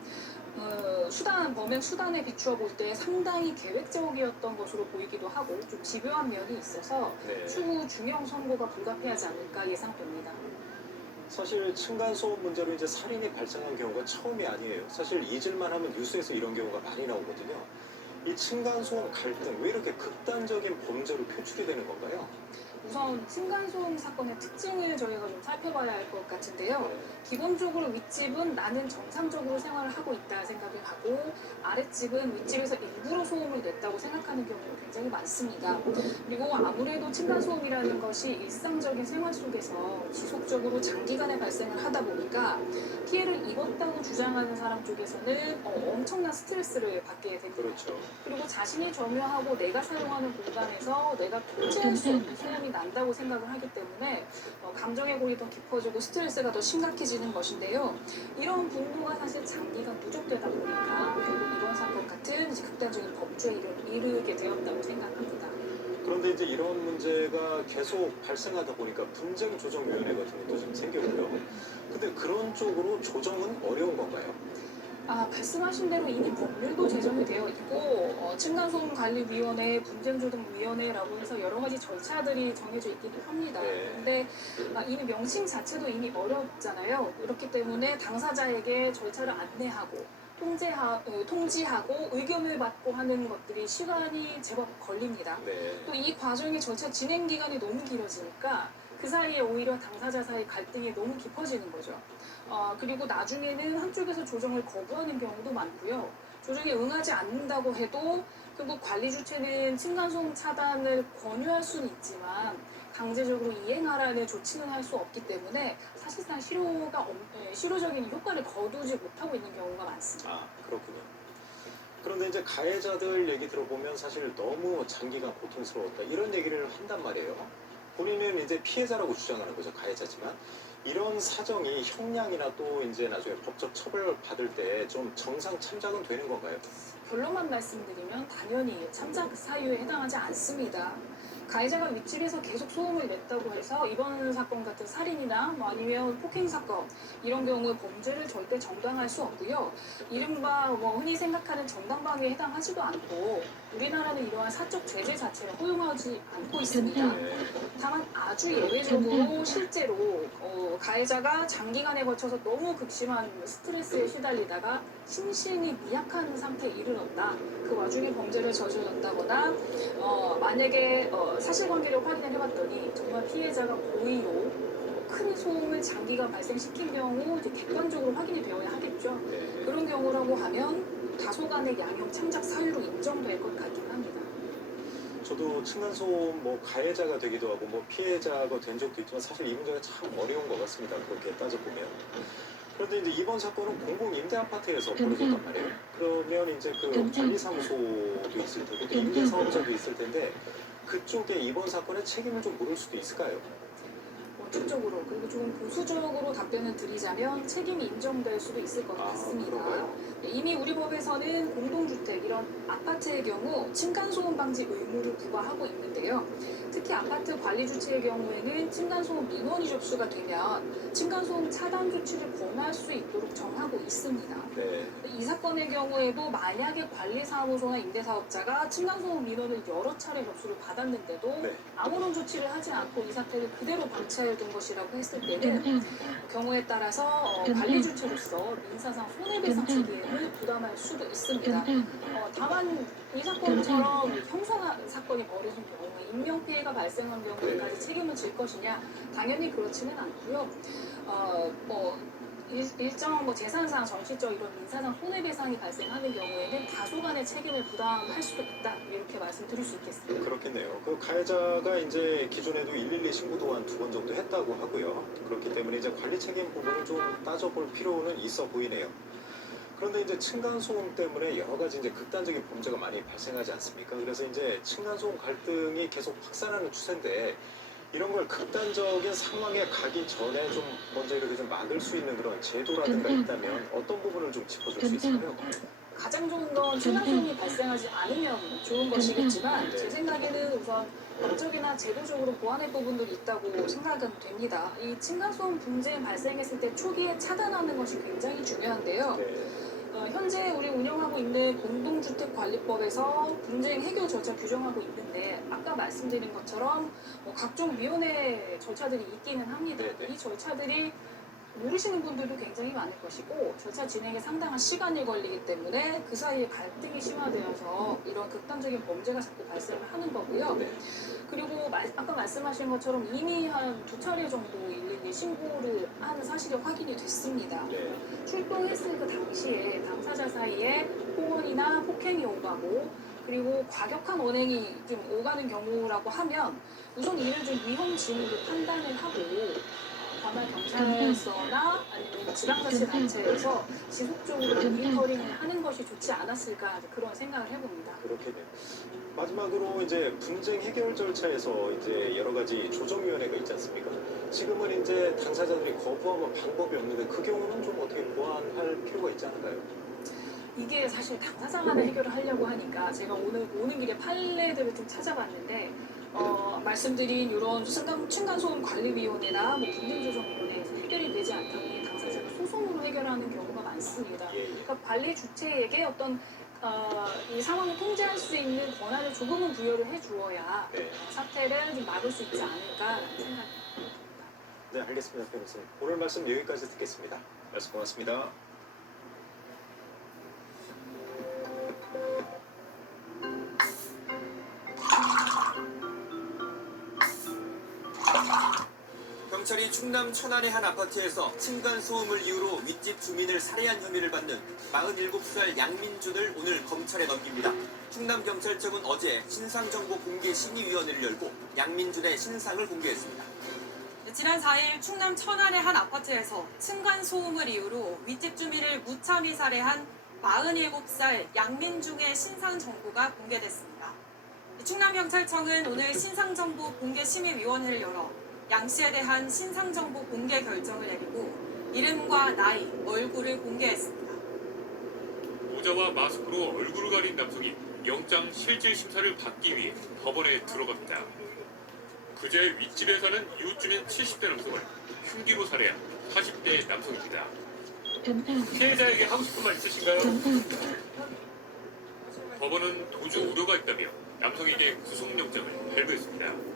범행 수단에 비추어 볼 때 상당히 계획적이었던 것으로 보이기도 하고 좀 집요한 면이 있어서 추후 중형 선고가 불가피하지 않을까 예상됩니다. 사실 층간소음 문제로 살인이 발생한 경우가 처음이 아니에요. 사실 잊을만 하면 뉴스에서 이런 경우가 많이 나오거든요. 이 층간소음 갈등 왜 이렇게 극단적인 범죄로 표출이 되는 건가요? 우선 층간소음 사건의 특징을 저희가 좀 살펴봐야 할 것 같은데요. 기본적으로 윗집은 나는 정상적으로 생활을 하고 있다 생각을 하고 아랫집은 윗집에서 일부러 소음을 냈다고 생각하는 경우가 굉장히 많습니다. 그리고 아무래도 층간소음이라는 것이 일상적인 생활 속에서 지속적으로 장기간에 발생을 하다 보니까 피해를 입었다고 주장하는 사람 쪽에서는 엄청난 스트레스를 받게 됩니다. 그렇죠. 그리고 자신이 점유하고 내가 사용하는 공간에서 내가 통제할 수 없는 소음이 난다고 생각을 하기 때문에 감정의 골이 더 깊어지고 스트레스가 더 심각해지는 것인데요. 이런 분노가 사실 장기간 누적되다 보니까 결국 이번 사건 같은 극단적인 범죄에 이르게 되었다고 생각합니다. 그런데 이런 문제가 계속 발생하다 보니까 분쟁조정위원회 같은 것도 좀 생겼고요. 근데 그런 쪽으로 조정은 어려운 건가요? 말씀하신 대로 이미 법률도 제정이 되어 있고 층간소음관리위원회, 분쟁조정위원회라고 해서 여러 가지 절차들이 정해져 있기도 합니다. 그런데 이미 명칭 자체도 이미 어렵잖아요. 그렇기 때문에 당사자에게 절차를 안내하고 통지하고 의견을 받고 하는 것들이 시간이 제법 걸립니다. 또 이 과정의 절차 진행 기간이 너무 길어지니까 그 사이에 오히려 당사자 사이 갈등이 너무 깊어지는 거죠. 그리고 나중에는 한쪽에서 조정을 거부하는 경우도 많고요. 조정에 응하지 않는다고 해도 결국 관리 주체는 층간소음 차단을 권유할 수는 있지만 강제적으로 이행하라는 조치는 할 수 없기 때문에 사실상 실효적인 효과를 거두지 못하고 있는 경우가 많습니다. 아, 그렇군요. 그런데 이제 가해자들 얘기 들어보면 사실 너무 장기간 고통스러웠다 이런 얘기를 한단 말이에요. 본인은 이제 피해자라고 주장하는 거죠, 가해자지만. 이런 사정이 형량이나 또 이제 나중에 법적 처벌을 받을 때 좀 정상 참작은 되는 건가요? 결론만 말씀드리면 당연히 참작 사유에 해당하지 않습니다. 가해자가 윗집에서 계속 소음을 냈다고 해서 이번 사건 같은 살인이나 뭐 아니면 폭행 사건 이런 경우 범죄를 절대 정당화할 수 없고요. 이른바 뭐 흔히 생각하는 정당방위에 해당하지도 않고 우리나라는 이러한 사적 죄제 자체를 허용하지 않고 있습니다. 다만 아주 예외적으로 실제로 가해자가 장기간에 걸쳐서 너무 극심한 스트레스에 시달리다가 심신이 미약한 상태에 이르렀다. 그 와중에 범죄를 저질렀다거나 만약에 사실관계를 확인을 해봤더니 정말 피해자가 고의로 큰 소음을 장기간 발생시킨 경우 이제 객관적으로 확인이 되어야 하겠죠. 그런 경우라고 하면 다소간의 양형 참작 사유로 인정될 것 같긴 합니다. 저도 층간소음 뭐 가해자가 되기도 하고 뭐 피해자가 된 적도 있지만 사실 이 문제가 참 어려운 것 같습니다. 그렇게 따져보면. 그런데 이제 이번 사건은 공공임대 아파트에서 벌어졌단 말이에요. 그러면 이제 그 관리사무소도 있을 테고 또 임대사업자도 있을 텐데 그쪽에 이번 사건의 책임을 좀 물을 수도 있을까요? 원칙적으로 그리고 조금 보수적으로 답변을 드리자면 책임이 인정될 수도 있을 것 같습니다. 이미 우리 법에서는 공동주택 이런 아파트의 경우 층간소음 방지 의무를 부과하고 있는데요. 특히 아파트 관리 주체의 경우에는 층간소음 민원이 접수가 되면 층간소음 차단 조치를 권할 수 있도록 정하고 있습니다. 이 사건의 경우에도 만약에 관리사무소나 임대사업자가 층간소음 민원을 여러 차례 접수를 받았는데도 아무런 조치를 하지 않고 이 사태를 그대로 방치해둔 것이라고 했을 때는 경우에 따라서 관리 주체로서 민사상 손해배상 책임을 부담할 수도 있습니다. 다만 이 사건처럼 형사 사건이 벌어진 경우에 인명피해가 발생한 경우에까지 책임을 질 것이냐 당연히 그렇지는 않고요. 일정 재산상, 정신적 이런 민사상 손해배상이 발생하는 경우에는 다소간의 책임을 부담할 수도 있다 이렇게 말씀드릴 수 있겠습니다. 그렇겠네요. 그 가해자가 이제 기존에도 112 신고도 한 2번 정도 했다고 하고요. 그렇기 때문에 이제 관리 책임 부분을 좀 따져볼 필요는 있어 보이네요. 그런데 이제 층간소음 때문에 여러 가지 이제 극단적인 범죄가 많이 발생하지 않습니까? 그래서 이제 층간소음 갈등이 계속 확산하는 추세인데 이런 걸 극단적인 상황에 가기 전에 좀 먼저 이렇게 좀 막을 수 있는 그런 제도라든가 있다면 어떤 부분을 좀 짚어줄 수 있을까요? 가장 좋은 건 층간소음이 발생하지 않으면 좋은 것이겠지만 제 생각에는 우선 법적이나 제도적으로 보완할 부분들이 있다고 생각은 됩니다. 이 층간소음 분쟁 발생했을 때 초기에 차단하는 것이 굉장히 중요한데요. 현재 우리 운영하고 있는 공동주택관리법에서 분쟁 해결 절차 규정하고 있는데 아까 말씀드린 것처럼 각종 위원회 절차들이 있기는 합니다. 이 절차들이 모르시는 분들도 굉장히 많을 것이고 절차 진행에 상당한 시간이 걸리기 때문에 그 사이에 갈등이 심화되어서 이런 극단적인 범죄가 자꾸 발생을 하는 거고요. 그리고 아까 말씀하신 것처럼 이미 한 2차례 정도 112 신고를 하는 사실이 확인이 됐습니다. 출동했을 그 당시에 당사자 사이에 폭언이나 폭행이 오가고 그리고 과격한 언행이 좀 오가는 경우라고 하면 우선 이를 좀 위험 징후로 판단을 하고 관할 경찰서나 아니면 지방자치단체에서 지속적으로 모니터링을 하는 것이 좋지 않았을까 그런 생각을 해봅니다. 그렇겠네요. 마지막으로 이제 분쟁 해결 절차에서 이제 여러 가지 조정위원회가 있지 않습니까? 지금은 이제 당사자들이 거부하면 방법이 없는데 그 경우는 좀 어떻게 보완할 필요가 있지 않을까요? 이게 사실 당사자 간에 해결을 하려고 하니까 제가 오늘 오는 길에 판례들을 좀 찾아봤는데 말씀드린 이런 층간소음관리위원회나 분쟁조정위원회에서 해결이 되지 않다 보니 당사자가 소송으로 해결하는 경우가 많습니다. 그러니까 관리 주체에게 어떤 이 상황을 통제할 수 있는 권한을 조금은 부여를 해주어야 사태를 좀 막을 수 있지 않을까라는 생각이 듭니다. 네, 알겠습니다, 변호사님. 오늘 말씀 여기까지 듣겠습니다. 말씀 고맙습니다. 경찰이 충남 천안의 한 아파트에서 층간소음을 이유로 윗집 주민을 살해한 혐의를 받는 47살 양민준을 오늘 검찰에 넘깁니다. 충남경찰청은 어제 신상정보공개심의위원회를 열고 양민준의 신상을 공개했습니다. 지난 4일 충남 천안의 한 아파트에서 층간소음을 이유로 윗집 주민을 무참히 살해한 47살 양민중의 신상정보가 공개됐습니다. 충남경찰청은 오늘 신상정보공개심의위원회를 열어 양 씨에 대한 신상정보 공개 결정을 내리고 이름과 나이, 얼굴을 공개했습니다. 모자와 마스크로 얼굴을 가린 남성이 영장 실질 심사를 받기 위해 법원에 들어갑니다. 그제 윗집에 사는 이웃주민 70대 남성을 흉기로 살해한 40대 남성입니다. 피해자에게 하고 싶은 말 있으신가요? 법원은 도주 우려가 있다며 남성에게 구속영장을 발부했습니다.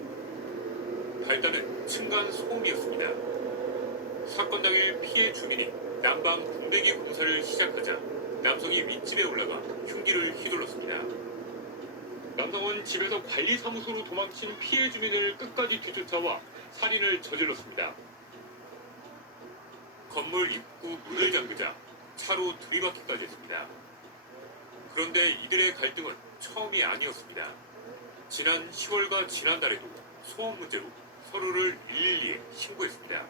발단은 층간소음이었습니다. 사건 당일 피해 주민이 난방 분배기 공사를 시작하자 남성이 윗집에 올라가 흉기를 휘둘렀습니다. 남성은 집에서 관리사무소로 도망친 피해 주민을 끝까지 뒤쫓아와 살인을 저질렀습니다. 건물 입구 문을 잠그자 차로 들이받기까지 했습니다. 그런데 이들의 갈등은 처음이 아니었습니다. 지난 10월과 지난달에도 소음 문제로 서로를 112에 신고했습니다.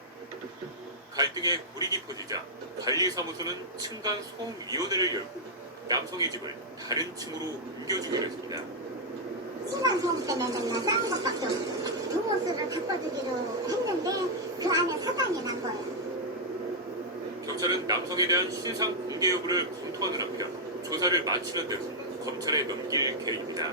갈등의 골이 깊어지자 관리사무소는 층간소음위원회를 열고 남성의 집을 다른 층으로 옮겨주기로 했습니다. 층간소음 때문에 좀 싸운 것밖에 없어요. 부모수를 바꿔주기로 했는데 그 안에 사단이 난 거예요. 경찰은 남성에 대한 신상 공개 여부를 검토하는 한편 조사를 마치는 대로 검찰에 넘길 계획입니다.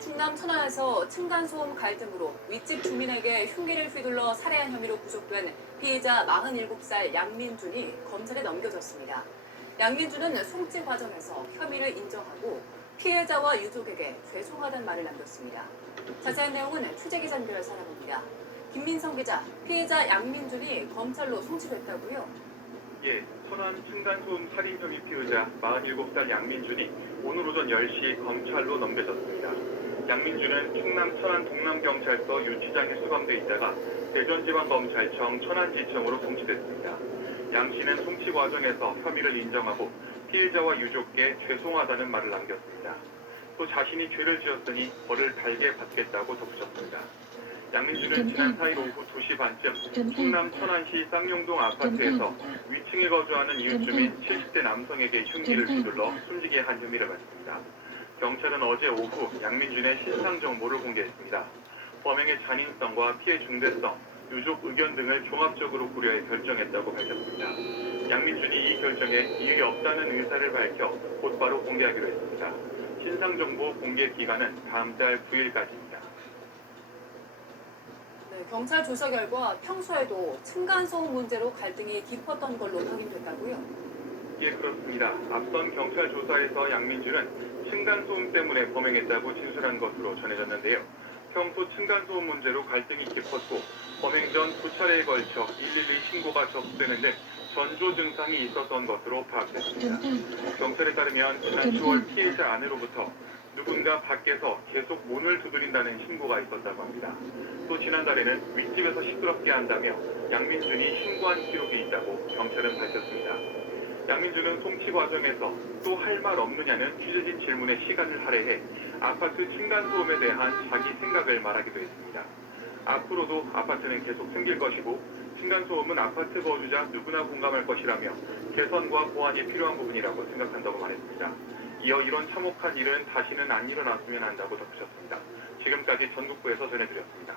충남 천안에서 층간소음 갈등으로 윗집 주민에게 흉기를 휘둘러 살해한 혐의로 구속된 피해자 47살 양민준이 검찰에 넘겨졌습니다. 양민준은 송치 과정에서 혐의를 인정하고 피해자와 유족에게 죄송하다는 말을 남겼습니다. 자세한 내용은 취재기자 연결해서 알아봅니다. 김민성 기자, 피해자 양민준이 검찰로 송치됐다고요? 예, 천안 층간소음 살인 혐의 피의자 47살 양민준이 오늘 오전 10시 검찰로 넘겨졌습니다. 양민준은 충남 천안 동남경찰서 유치장에 수감돼 있다가 대전지방검찰청 천안지청으로 송치됐습니다. 양 씨는 송치 과정에서 혐의를 인정하고 피해자와 유족께 죄송하다는 말을 남겼습니다. 또 자신이 죄를 지었으니 벌을 달게 받겠다고 덧붙였습니다. 양민준은 지난 4일 오후 2시 반쯤 충남 천안시 쌍용동 아파트에서 위층에 거주하는 이웃주민 70대 남성에게 흉기를 휘둘러 숨지게 한 혐의를 받습니다. 경찰은 어제 오후 양민준의 신상 정보를 공개했습니다. 범행의 잔인성과 피해 중대성, 유족 의견 등을 종합적으로 고려해 결정했다고 밝혔습니다. 양민준이 이 결정에 이의 없다는 의사를 밝혀 곧바로 공개하기로 했습니다. 신상 정보 공개 기간은 다음 달 9일까지입니다. 네, 경찰 조사 결과 평소에도 층간소음 문제로 갈등이 깊었던 걸로 확인됐다고요? 예, 그렇습니다. 앞선 경찰 조사에서 양민준은 층간소음 때문에 범행했다고 진술한 것으로 전해졌는데요. 평소 층간소음 문제로 갈등이 깊었고 범행 전 2차례에 걸쳐 112 신고가 접수되는 등 전조 증상이 있었던 것으로 파악됐습니다. 경찰에 따르면 지난 10월 피해자 아내로부터 누군가 밖에서 계속 문을 두드린다는 신고가 있었다고 합니다. 또 지난달에는 윗집에서 시끄럽게 한다며 양민준이 신고한 기록이 있다고 경찰은 밝혔습니다. 양민준은 송치 과정에서 또 할 말 없느냐는 취재진 질문에 시간을 할애해 아파트 층간소음에 대한 자기 생각을 말하기도 했습니다. 앞으로도 아파트는 계속 생길 것이고 층간소음은 아파트 거주자 누구나 공감할 것이라며 개선과 보완이 필요한 부분이라고 생각한다고 말했습니다. 이어 이런 참혹한 일은 다시는 안 일어났으면 한다고 덧붙였습니다. 지금까지 전국구에서 전해드렸습니다.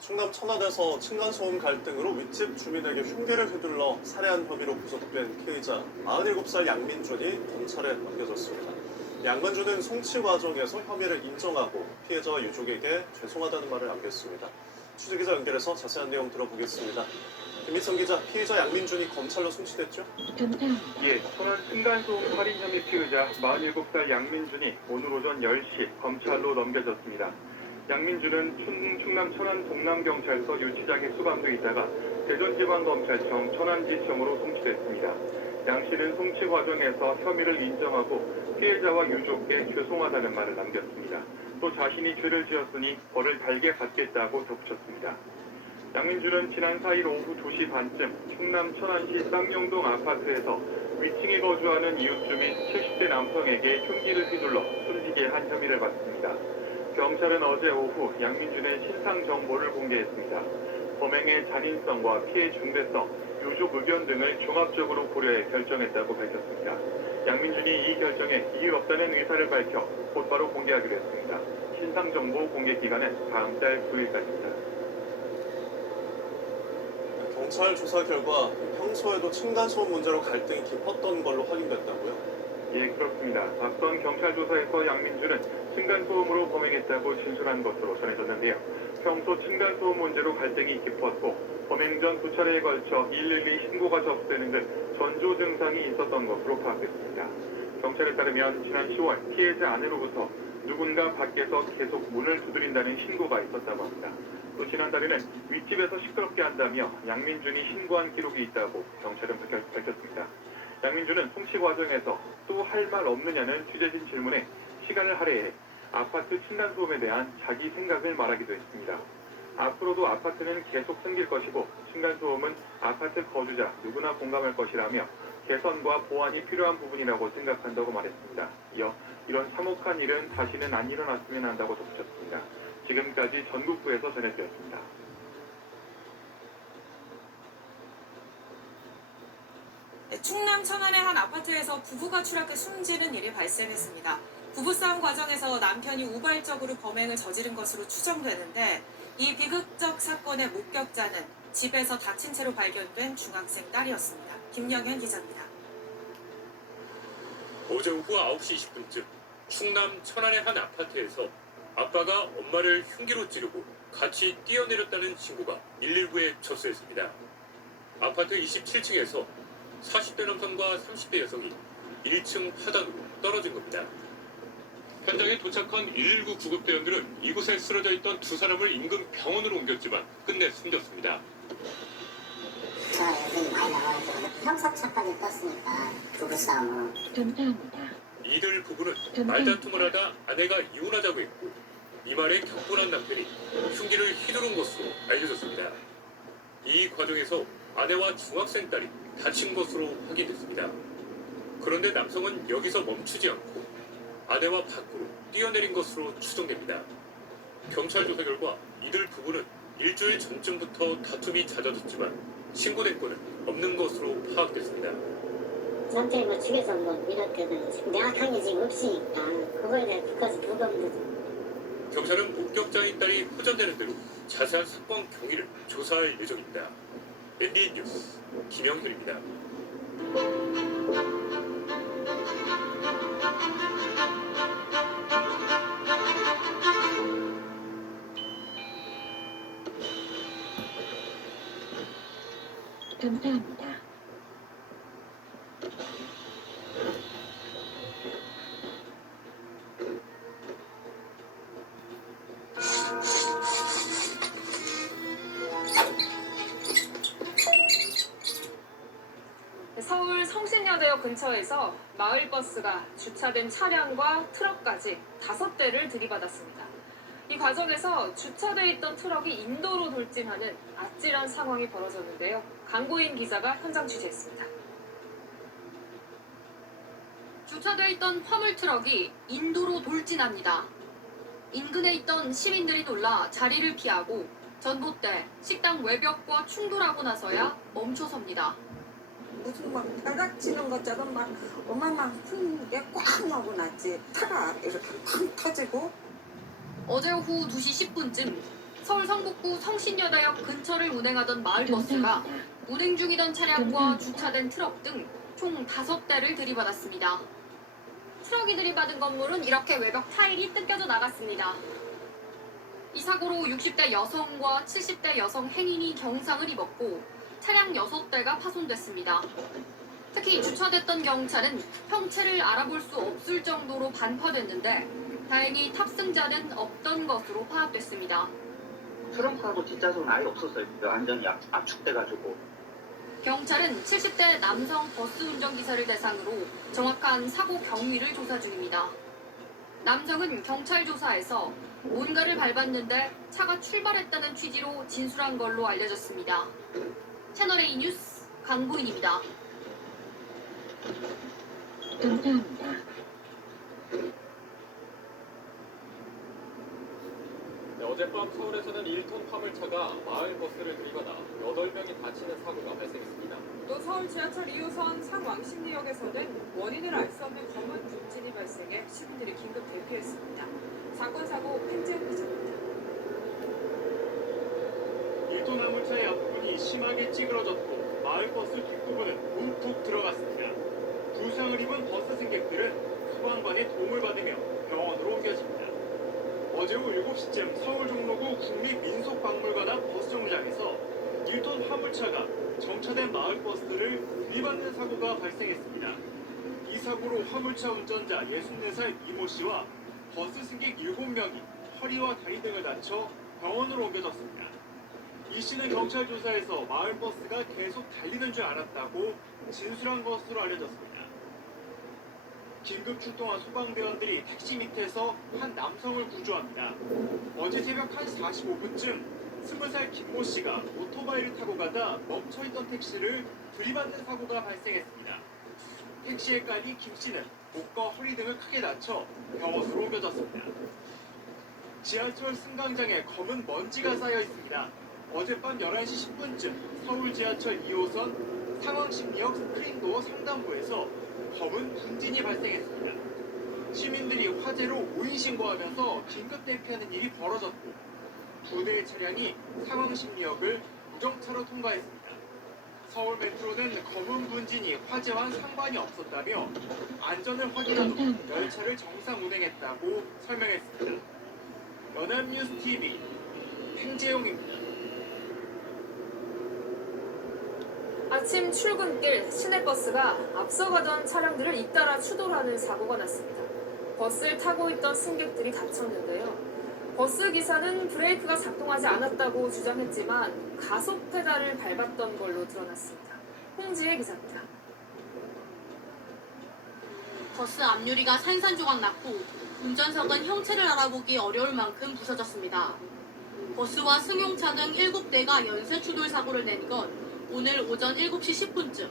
충남 천안에서 층간소음 갈등으로 윗집 주민에게 흉기를 휘둘러 살해한 혐의로 구속된 피해자 47살 양민준이 검찰에 넘겨졌습니다. 양민준은 송치 과정에서 혐의를 인정하고 피해자와 유족에게 죄송하다는 말을 남겼습니다. 취재기자 연결해서 자세한 내용 들어보겠습니다. 김희성 기자, 피의자 양민준이 검찰로 송치됐죠? 예, 천안 층간소음 살인 혐의 피의자 47살 양민준이 오늘 오전 10시 검찰로 넘겨졌습니다. 양민준은 충남 천안 동남경찰서 유치장에 수감돼 있다가 대전지방검찰청 천안지청으로 송치됐습니다. 양 씨는 송치 과정에서 혐의를 인정하고 피해자와 유족께 죄송하다는 말을 남겼습니다. 또 자신이 죄를 지었으니 벌을 달게 받겠다고 덧붙였습니다. 양민준은 지난 4일 오후 2시 반쯤 충남 천안시 쌍용동 아파트에서 위층에 거주하는 이웃 주민 70대 남성에게 흉기를 휘둘러 숨지게 한 혐의를 받습니다. 경찰은 어제 오후 양민준의 신상 정보를 공개했습니다. 범행의 잔인성과 피해 중대성, 유족 의견 등을 종합적으로 고려해 결정했다고 밝혔습니다. 양민준이 이 결정에 이유 없다는 의사를 밝혀 곧바로 공개하기로 했습니다. 신상 정보 공개 기간은 다음 달 9일까지입니다. 경찰 조사 결과 평소에도 층간소음 문제로 갈등이 깊었던 걸로 확인됐다고요? 예, 그렇습니다. 앞선 경찰 조사에서 양민준은 층간소음으로 범행했다고 진술한 것으로 전해졌는데요. 평소 층간소음 문제로 갈등이 깊었고 범행 전 2차례에 걸쳐 112 신고가 접수되는 등 전조 증상이 있었던 것으로 파악됐습니다. 경찰에 따르면 지난 10월 피해자 아내로부터 누군가 밖에서 계속 문을 두드린다는 신고가 있었다고 합니다. 또 지난달에는 윗집에서 시끄럽게 한다며 양민준이 신고한 기록이 있다고 경찰은 밝혔습니다. 양민준은 송치 과정에서 또 할 말 없느냐는 취재진 질문에 시간을 할애해 아파트 층간소음에 대한 자기 생각을 말하기도 했습니다. 앞으로도 아파트는 계속 생길 것이고 층간소음은 아파트 거주자 누구나 공감할 것이라며 개선과 보완이 필요한 부분이라고 생각한다고 말했습니다. 이어 이런 참혹한 일은 다시는 안 일어났으면 한다고 덧붙였습니다. 지금까지 전국구에서 전해드렸습니다. 충남 천안의 한 아파트에서 부부가 추락해 숨지는 일이 발생했습니다. 부부싸움 과정에서 남편이 우발적으로 범행을 저지른 것으로 추정되는데 이 비극적 사건의 목격자는 집에서 다친 채로 발견된 중학생 딸이었습니다. 김영현 기자입니다. 어제 오후 9시 20분쯤 충남 천안의 한 아파트에서 아빠가 엄마를 흉기로 찌르고 같이 뛰어내렸다는 신고가 119에 접수했습니다. 아파트 27층에서 40대 남성과 30대 여성이 1층 하단으로 떨어진 겁니다. 현장에 도착한 119 구급대원들은 이곳에 쓰러져 있던 두 사람을 인근 병원으로 옮겼지만 끝내 숨졌습니다. 애들이 많이 나와서 형사차까지 떴으니까 부부싸움으로. 이들 부부는 말다툼을 하다 아내가 이혼하자고 했고 이 말에 격분한 남편이 흉기를 휘두른 것으로 알려졌습니다. 이 과정에서 아내와 중학생 딸이 다친 것으로 확인됐습니다. 그런데 남성은 여기서 멈추지 않고 아내와 밖으로 뛰어내린 것으로 추정됩니다. 경찰 조사 결과 이들 부부는 일주일 전쯤부터 다툼이 잦아졌지만 신고된 건은 없는 것으로 파악됐습니다. 남편이 뭐 죽여서 뭐 이렇게는 명확한 게 지금 없으니까 그거에 대해 because 부검도. 경찰은 목격자인 딸이 호전되는 대로 자세한 사건 경위를 조사할 예정입니다. NDN 뉴스 김영현입니다. 감사합니다. 서울 성신여대역 근처에서 마을버스가 주차된 차량과 트럭까지 5대를 들이받았습니다. 이 과정에서 주차돼 있던 트럭이 인도로 돌진하는 아찔한 상황이 벌어졌는데요. 강고인 기자가 현장 취재했습니다. 주차돼 있던 화물 트럭이 인도로 돌진합니다. 인근에 있던 시민들이 놀라 자리를 피하고 전봇대, 식당 외벽과 충돌하고 나서야 멈춰섭니다. 무슨 막 벼락치는 것처럼 막 어마어마한 게 꽉 나고 났지. 차가 이렇게 팡 터지고. 어제 오후 2시 10분쯤 서울 성북구 성신여대역 근처를 운행하던 마을버스가 운행 중이던 차량과 주차된 트럭 등 총 5대를 들이받았습니다. 트럭이 들이받은 건물은 이렇게 외벽 타일이 뜯겨져 나갔습니다. 이 사고로 60대 여성과 70대 여성 행인이 경상을 입었고 차량 6대가 파손됐습니다. 특히 주차됐던 경차는 형체를 알아볼 수 없을 정도로 반파됐는데 다행히 탑승자는 없던 것으로 파악됐습니다. 트렁크하고 뒷좌석은 아예 없었어요. 완전히 압축돼가지고. 경찰은 70대 남성 버스 운전기사를 대상으로 정확한 사고 경위를 조사 중입니다. 남성은 경찰 조사에서 뭔가를 밟았는데 차가 출발했다는 취지로 진술한 걸로 알려졌습니다. 채널A 뉴스 강보인입니다. 네, 어젯밤 서울에서는 1톤 화물차가 마을 버스를 들이거나 8명이 다치는 사고가 발생했습니다. 또 서울 지하철 2호선 상왕십리역에서는 원인을 알 수 없는 검은 분진이 발생해 시민들이 긴급 대피했습니다. 사건 사고 팬재훈 기자입니다. 1톤 화물차의 앞부분이 심하게 찌그러졌고 마을버스 뒷부분은 움푹 들어갔습니다. 부상을 입은 버스 승객들은 소방관의 도움을 받으며 병원으로 옮겨집니다. 어제 오후 7시쯤 서울 종로구 국립민속박물관 앞 버스 정류장에서 1톤 화물차가 정차된 마을버스를 들이받는 사고가 발생했습니다. 이 사고로 화물차 운전자 64살 이모 씨와 버스 승객 7명이 허리와 다리 등을 다쳐 병원으로 옮겨졌습니다. 이 씨는 경찰 조사에서 마을버스가 계속 달리는 줄 알았다고 진술한 것으로 알려졌습니다. 긴급 출동한 소방대원들이 택시 밑에서 한 남성을 구조합니다. 어제 새벽 1시 45분쯤 20살 김모 씨가 오토바이를 타고 가다 멈춰있던 택시를 들이받는 사고가 발생했습니다. 택시에 깔린 김 씨는 목과 허리 등을 크게 다쳐 병원으로 옮겨졌습니다. 지하철 승강장에 검은 먼지가 쌓여 있습니다. 어젯밤 11시 10분쯤 서울 지하철 2호선 상왕십리역 스크린도어 상단부에서 검은 분진이 발생했습니다. 시민들이 화재로 오인 신고하면서 긴급 대피하는 일이 벌어졌고 두 대의 차량이 상왕십리역을 무정차로 통과했습니다. 서울 메트로는 검은 분진이 화재와 상관이 없었다며 안전을 확인한 후 열차를 정상 운행했다고 설명했습니다. 연합뉴스 TV 팽재용입니다. 아침 출근길 시내버스가 앞서가던 차량들을 잇따라 추돌하는 사고가 났습니다. 버스를 타고 있던 승객들이 다쳤는데요. 버스 기사는 브레이크가 작동하지 않았다고 주장했지만 가속 페달을 밟았던 걸로 드러났습니다. 홍지혜 기자입니다. 버스 앞유리가 산산조각 났고 운전석은 형체를 알아보기 어려울 만큼 부서졌습니다. 버스와 승용차 등 7대가 연쇄 추돌 사고를 낸 건 오늘 오전 7시 10분쯤.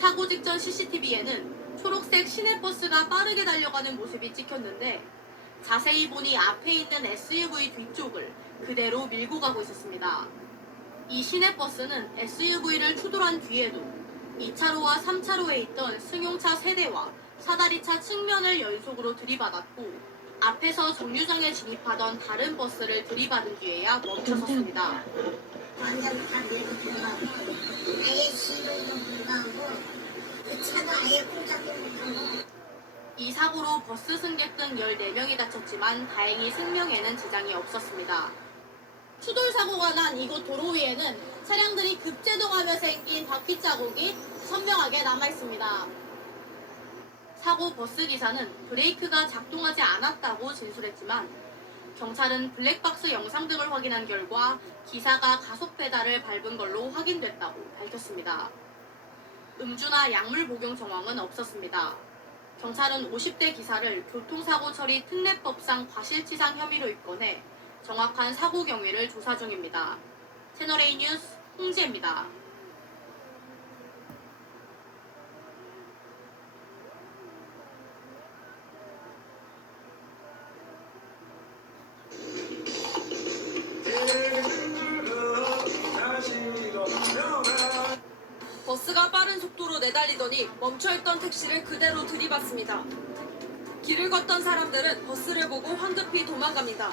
사고 직전 CCTV에는 초록색 시내버스가 빠르게 달려가는 모습이 찍혔는데 자세히 보니 앞에 있는 SUV 뒤쪽을 그대로 밀고 가고 있었습니다. 이 시내버스는 SUV를 추돌한 뒤에도 2차로와 3차로에 있던 승용차 3대와 사다리차 측면을 연속으로 들이받았고 앞에서 정류장에 진입하던 다른 버스를 들이받은 뒤에야 멈춰섰습니다. 완전 다 밀고 들어가고 아예 시동도 불가하고 그 차도 아예 꼼짝도 못하고. 이 사고로 버스 승객 등 14명이 다쳤지만 다행히 생명에는 지장이 없었습니다. 추돌 사고가 난 이곳 도로 위에는 차량들이 급제동하며 생긴 바퀴 자국이 선명하게 남아있습니다. 사고 버스 기사는 브레이크가 작동하지 않았다고 진술했지만 경찰은 블랙박스 영상 등을 확인한 결과 기사가 가속 페달을 밟은 걸로 확인됐다고 밝혔습니다. 음주나 약물 복용 정황은 없었습니다. 경찰은 50대 기사를 교통사고 처리 특례법상 과실치상 혐의로 입건해 정확한 사고 경위를 조사 중입니다. 채널A 뉴스 홍지혜입니다. 버스가 빠른 속도로 내달리더니 멈춰있던 택시를 그대로 들이받습니다. 길을 걷던 사람들은 버스를 보고 황급히 도망갑니다.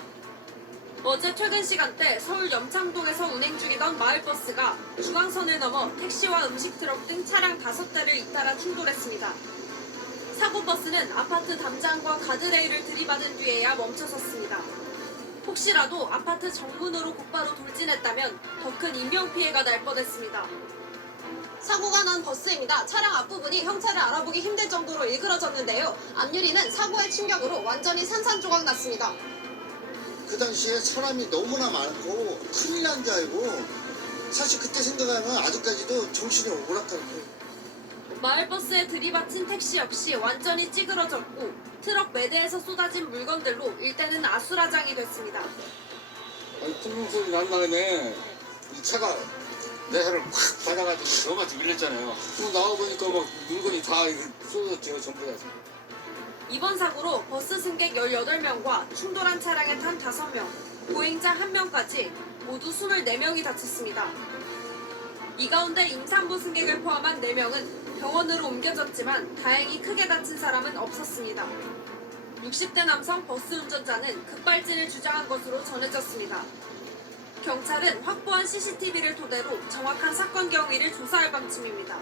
어제 퇴근 시간대 서울 염창동에서 운행 중이던 마을버스가 중앙선을 넘어 택시와 음식 트럭 등 차량 5대를 잇따라 충돌했습니다. 사고 버스는 아파트 담장과 가드레일을 들이받은 뒤에야 멈춰섰습니다. 혹시라도 아파트 정문으로 곧바로 돌진했다면 더 큰 인명피해가 날 뻔했습니다. 사고가 난 버스입니다. 차량 앞부분이 형체를 알아보기 힘들 정도로 일그러졌는데요. 앞유리는 사고의 충격으로 완전히 산산조각 났습니다. 그 당시에 사람이 너무나 많고 큰일 난 줄 알고 사실 그때 생각하면 아직까지도 정신이 오락가락. 마을버스에 들이받친 택시 역시 완전히 찌그러졌고 트럭 매대에서 쏟아진 물건들로 일대는 아수라장이 됐습니다. 아니 쿵쿵 소리 난 다음에 이 차가 내 차를 확 받아가지고 저같이 밀렸잖아요. 또 나와보니까 막 물건이 다 쏟아졌죠, 전부 다. 이번 사고로 버스 승객 18명과 충돌한 차량에 탄 5명, 보행자 1명까지 모두 24명이 다쳤습니다. 이 가운데 임산부 승객을 포함한 4명은 병원으로 옮겨졌지만 다행히 크게 다친 사람은 없었습니다. 60대 남성 버스 운전자는 급발진을 주장한 것으로 전해졌습니다. 경찰은 확보한 CCTV를 토대로 정확한 사건 경위를 조사할 방침입니다.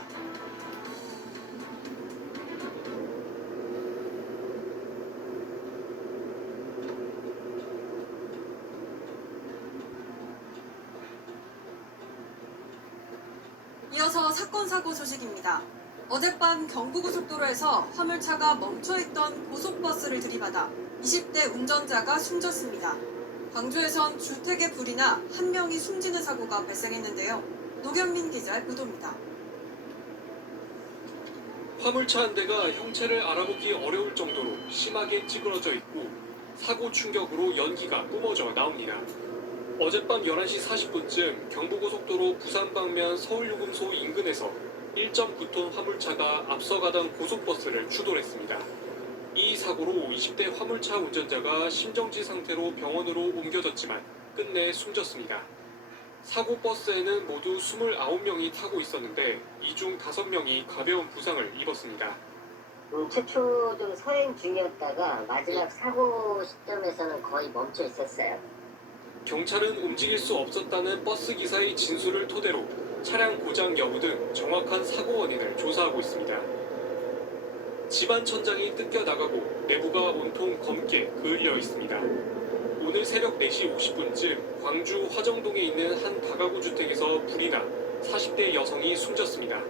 이어서 사건 사고 소식입니다. 어젯밤 경부고속도로에서 화물차가 멈춰있던 고속버스를 들이받아 20대 운전자가 숨졌습니다. 광주에선 주택에 불이 나 한 명이 숨지는 사고가 발생했는데요. 노경민 기자의 보도입니다. 화물차 한 대가 형체를 알아보기 어려울 정도로 심하게 찌그러져 있고 사고 충격으로 연기가 뿜어져 나옵니다. 어젯밤 11시 40분쯤 경부고속도로 부산 방면 서울요금소 인근에서 1.9톤 화물차가 앞서가던 고속버스를 추돌했습니다. 이 사고로 20대 화물차 운전자가 심정지 상태로 병원으로 옮겨졌지만 끝내 숨졌습니다. 사고 버스에는 모두 29명이 타고 있었는데 이 중 5명이 가벼운 부상을 입었습니다. 최초 좀 서행 중이었다가 마지막 사고 시점에서는 거의 멈춰 있었어요. 경찰은 움직일 수 없었다는 버스 기사의 진술을 토대로 차량 고장 여부 등 정확한 사고 원인을 조사하고 있습니다. 집안 천장이 뜯겨 나가고 내부가 온통 검게 그을려 있습니다. 오늘 새벽 4시 50분쯤 광주 화정동에 있는 한 다가구 주택에서 불이 나 40대 여성이 숨졌습니다.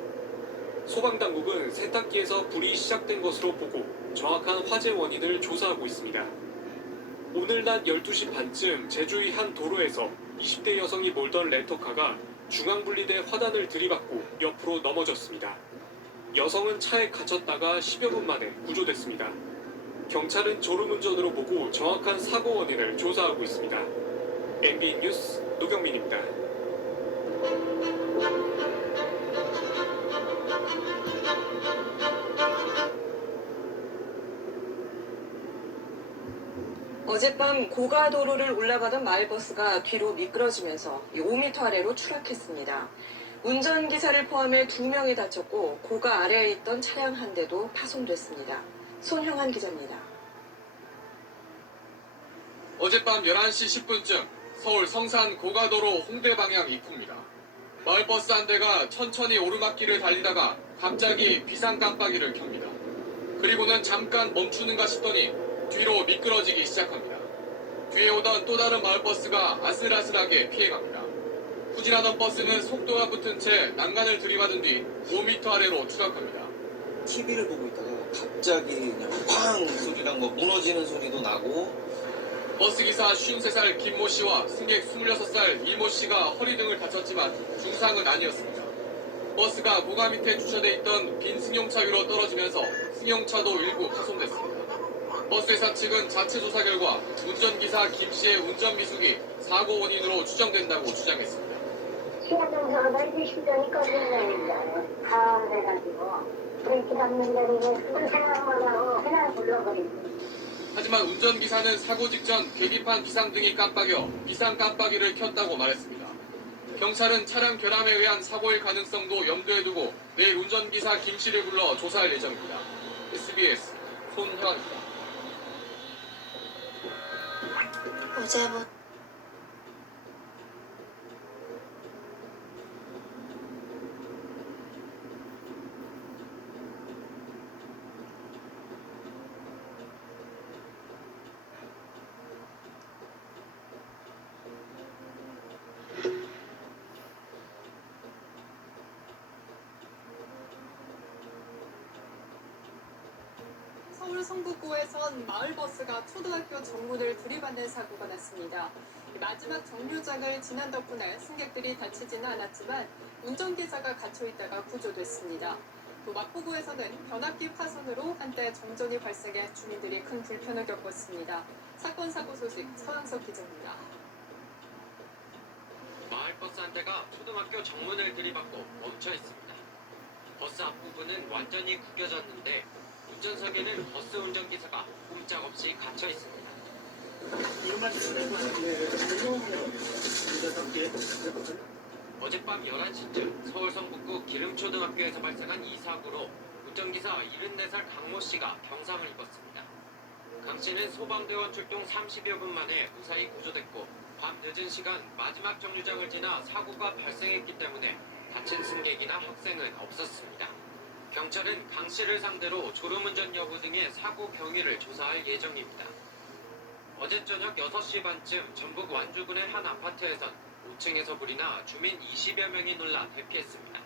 소방당국은 세탁기에서 불이 시작된 것으로 보고 정확한 화재 원인을 조사하고 있습니다. 오늘 낮 12시 반쯤 제주의 한 도로에서 20대 여성이 몰던 렌터카가 중앙분리대 화단을 들이받고 옆으로 넘어졌습니다. 여성은 차에 갇혔다가 10여 분 만에 구조됐습니다. 경찰은 졸음운전으로 보고 정확한 사고 원인을 조사하고 있습니다. MBN 뉴스 노경민입니다. 어젯밤 고가도로를 올라가던 마을버스가 뒤로 미끄러지면서 5m 아래로 추락했습니다. 운전기사를 포함해 2명이 다쳤고 고가 아래에 있던 차량 한 대도 파손됐습니다. 손형한 기자입니다. 어젯밤 11시 10분쯤 서울 성산 고가도로 홍대 방향 입구입니다. 마을버스 한 대가 천천히 오르막길을 달리다가 갑자기 비상 깜빡이를 켭니다. 그리고는 잠깐 멈추는가 싶더니 뒤로 미끄러지기 시작합니다. 뒤에 오던 또 다른 마을버스가 아슬아슬하게 피해갑니다. 후진하던 버스는 속도가 붙은 채 난간을 들이받은 뒤 5m 아래로 추락합니다. TV를 보고 있다가 갑자기 그냥 쾅 소리랑 뭐 무너지는 소리도 나고 버스기사 53살 김모 씨와 승객 26살 이모 씨가 허리 등을 다쳤지만 중상은 아니었습니다. 버스가 고가 밑에 주차돼 있던 빈 승용차 위로 떨어지면서 승용차도 일부 파손됐습니다. 버스회사 측은 자체 조사 결과 운전기사 김 씨의 운전 미숙이 사고 원인으로 추정된다고 주장했습니다. 시야동사가 넓이 심장이 꺼진다니까 당황해가지고 브레이크 잡는다는 게 그걸 생각만 하고 그냥 불러버리고. 하지만 운전기사는 사고 직전 계기판 비상등이 깜빡여 비상 깜빡이를 켰다고 말했습니다. 경찰은 차량 결함에 의한 사고일 가능성도 염두에 두고 내일 운전기사 김 씨를 불러 조사할 예정입니다. SBS 손현입니다. 어제부터 서울 성북구에선 마을버스가 초등학교 정문을 들이받는 사고가 났습니다. 마지막 정류장을 지난 덕분에 승객들이 다치지는 않았지만 운전기사가 갇혀있다가 구조됐습니다. 또 마포구에서는 변압기 파손으로 한때 정전이 발생해 주민들이 큰 불편을 겪었습니다. 사건 사고 소식 서영석 기자입니다. 마을버스 한 대가 초등학교 정문을 들이받고 멈춰 있습니다. 버스 앞부분은 완전히 구겨졌는데 운전석에는 버스 운전기사가 꼼짝없이 갇혀 있습니다. 어젯밤 11시쯤 서울 성북구 기름초등학교에서 발생한 이 사고로 운전기사 74살 강모 씨가 경상을 입었습니다. 강 씨는 소방대원 출동 30여 분 만에 무사히 구조됐고 밤 늦은 시간 마지막 정류장을 지나 사고가 발생했기 때문에 다친 승객이나 학생은 없었습니다. 경찰은 강 씨를 상대로 졸음운전 여부 등의 사고 경위를 조사할 예정입니다. 어제 저녁 6시 반쯤 전북 완주군의 한 아파트에선 5층에서 불이 나 주민 20여 명이 놀라 대피했습니다.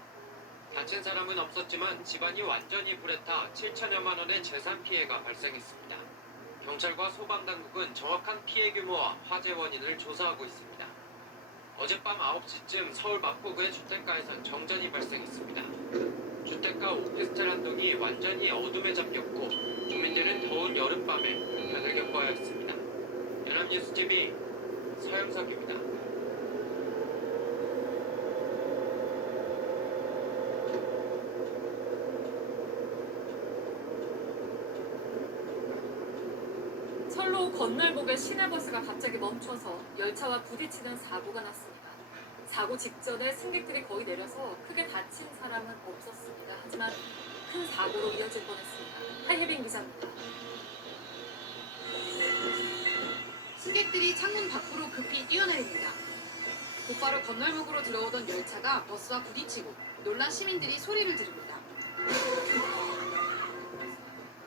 다친 사람은 없었지만 집안이 완전히 불에 타 7천여만 원의 재산 피해가 발생했습니다. 경찰과 소방당국은 정확한 피해 규모와 화재 원인을 조사하고 있습니다. 어젯밤 9시쯤 서울 마포구의 주택가에선 정전이 발생했습니다. 주택가 오피스텔 한 동이 완전히 어둠에 잠겼고 주민들은 더운 여름밤에 불편을 겪어야 했습니다. 연합뉴스 TV 서영석입니다. 철로 건널목에 시내버스가 갑자기 멈춰서 열차와 부딪히는 사고가 났습니다. 사고 직전에 승객들이 거의 내려서 크게 다친 사람은 없었습니다. 하지만 큰 사고로 이어질 뻔했습니다. 하예빈 기자입니다. 승객들이 창문 밖으로 급히 뛰어내립니다. 곧바로 건널목으로 들어오던 열차가 버스와 부딪히고 놀란 시민들이 소리를 지릅니다.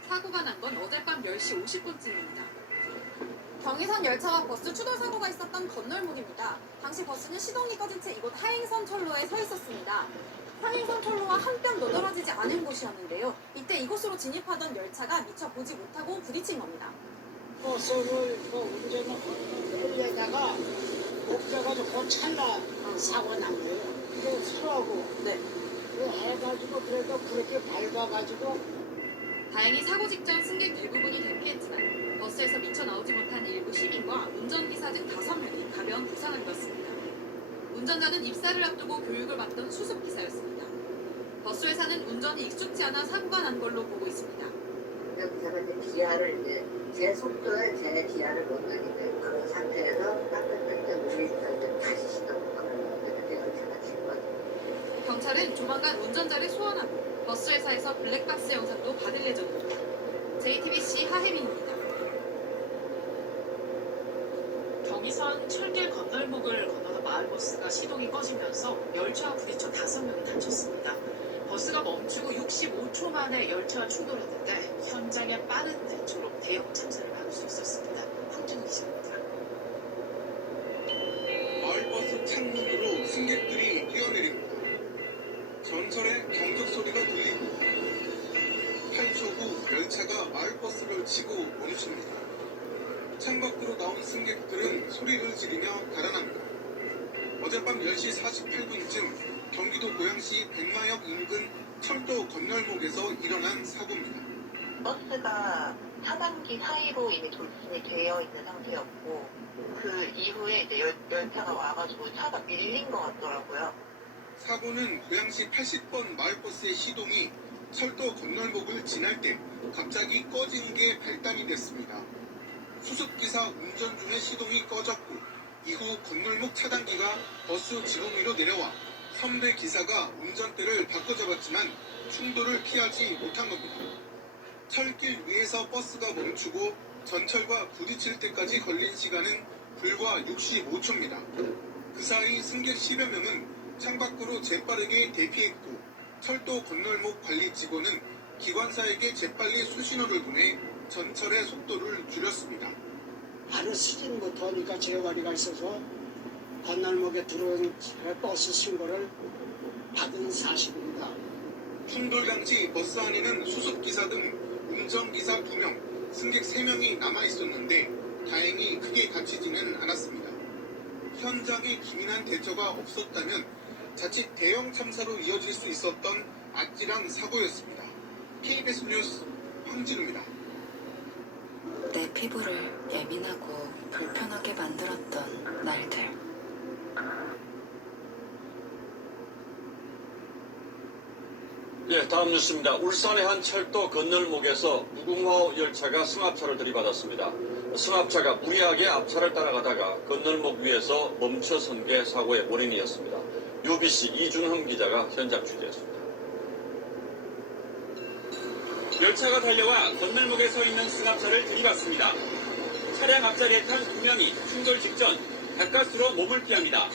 사고가 난 건 어젯밤 10시 50분쯤입니다. 경의선 열차와 버스 추돌 사고가 있었던 건널목입니다. 당시 버스는 시동이 꺼진 채 이곳 하행선 철로에 서 있었습니다. 하행선 철로와 한 뼘 너덜어지지 않은 곳이었는데요. 이때 이곳으로 진입하던 열차가 미처 보지 못하고 부딪힌 겁니다. 버스를 운전을 하려다가 목적가지고 찰나 사고 난 거예요. 그게 서하고 해가지고 그래도 그렇게 밟아가지고. 다행히 사고 직전 승객 대부분이 대피했지만 버스에서 미처 나오지 못한 일부 시민과 운전기사 등 5명이 가벼운 부상을 입었습니다. 운전자는 입사를 앞두고 교육을 받던 수습기사였습니다. 버스 회사는 운전이 익숙지 않아 사고가 난 걸로 보고 있습니다. 운전기사가 이제 기아를 이제 제 속도에 제 기아를 못 느끼는 그런 상태에서 깜빡깜빡 우회해서 이제 다시 시동을 걸었는데 그때 열차가 친 거죠. 경찰은 조만간 운전자를 소환하고 버스 회사에서 블랙박스 영상도 받을 예정입니다. JTBC 하혜민입니다. 경의선 철길 건널목을 건너던 마을버스가 시동이 꺼지면서 열차와 부딪혀 5명이 다쳤습니다. 버스가 멈추고 65초 만에 열차와 충돌했는데 현장에 빠른 대처로 대형 참사를 막을 수 있었습니다. 황준우 기자입니다. 마을버스 창문으로 승객들이 뛰어내립니다. 전철의 경적 소리가 들리고 8초 후 열차가 마을버스를 치고 멈춥니다. 창밖으로 나온 승객들은 소리를 지르며 달아납니다. 어젯밤 10시 48분쯤 경기도 고양시 백마역 인근 철도 건널목에서 일어난 사고입니다. 버스가 차단기 사이로 이미 돌진이 되어 있는 상태였고 그 이후에 이제 열차가 와가지고 차가 밀린 것 같더라고요. 사고는 고양시 80번 마을버스의 시동이 철도 건널목을 지날 때 갑자기 꺼진 게 발단이 됐습니다. 수습기사 운전 중에 시동이 꺼졌고 이후 건널목 차단기가 버스 지붕 위로 내려와 선배 기사가 운전대를 바꿔잡았지만 충돌을 피하지 못한 겁니다. 철길 위에서 버스가 멈추고 전철과 부딪힐 때까지 걸린 시간은 불과 65초입니다. 그 사이 승객 10여 명은 창밖으로 재빠르게 대피했고 철도 건널목 관리 직원은 기관사에게 재빨리 수신호를 보내 전철의 속도를 줄였습니다. 바로 수진부터 그러니까 재활이가 있어서 건널목에 들어온 버스 신고를 받은 사실입니다. 충돌 당시 버스 안에는 수습기사 등 운전기사 2명, 승객 3명이 남아있었는데 다행히 크게 다치지는 않았습니다. 현장에 기민한 대처가 없었다면 자칫 대형 참사로 이어질 수 있었던 아찔한 사고였습니다. KBS 뉴스 황진우입니다. 내 피부를 예민하고 불편하게 만들었던 날들. 예, 다음 뉴스입니다. 울산의 한 철도 건널목에서 무궁화 열차가 승합차를 들이받았습니다. 승합차가 무리하게 앞차를 따라가다가 건널목 위에서 멈춰선 게 사고의 원인이었습니다. UBC 이준흠 기자가 현장 취재했습니다. 열차가 달려와 건널목에 서 있는 승합차를 들이받습니다. 차량 앞자리에 탄 2명이 충돌 직전 가까스로 몸을 피합니다.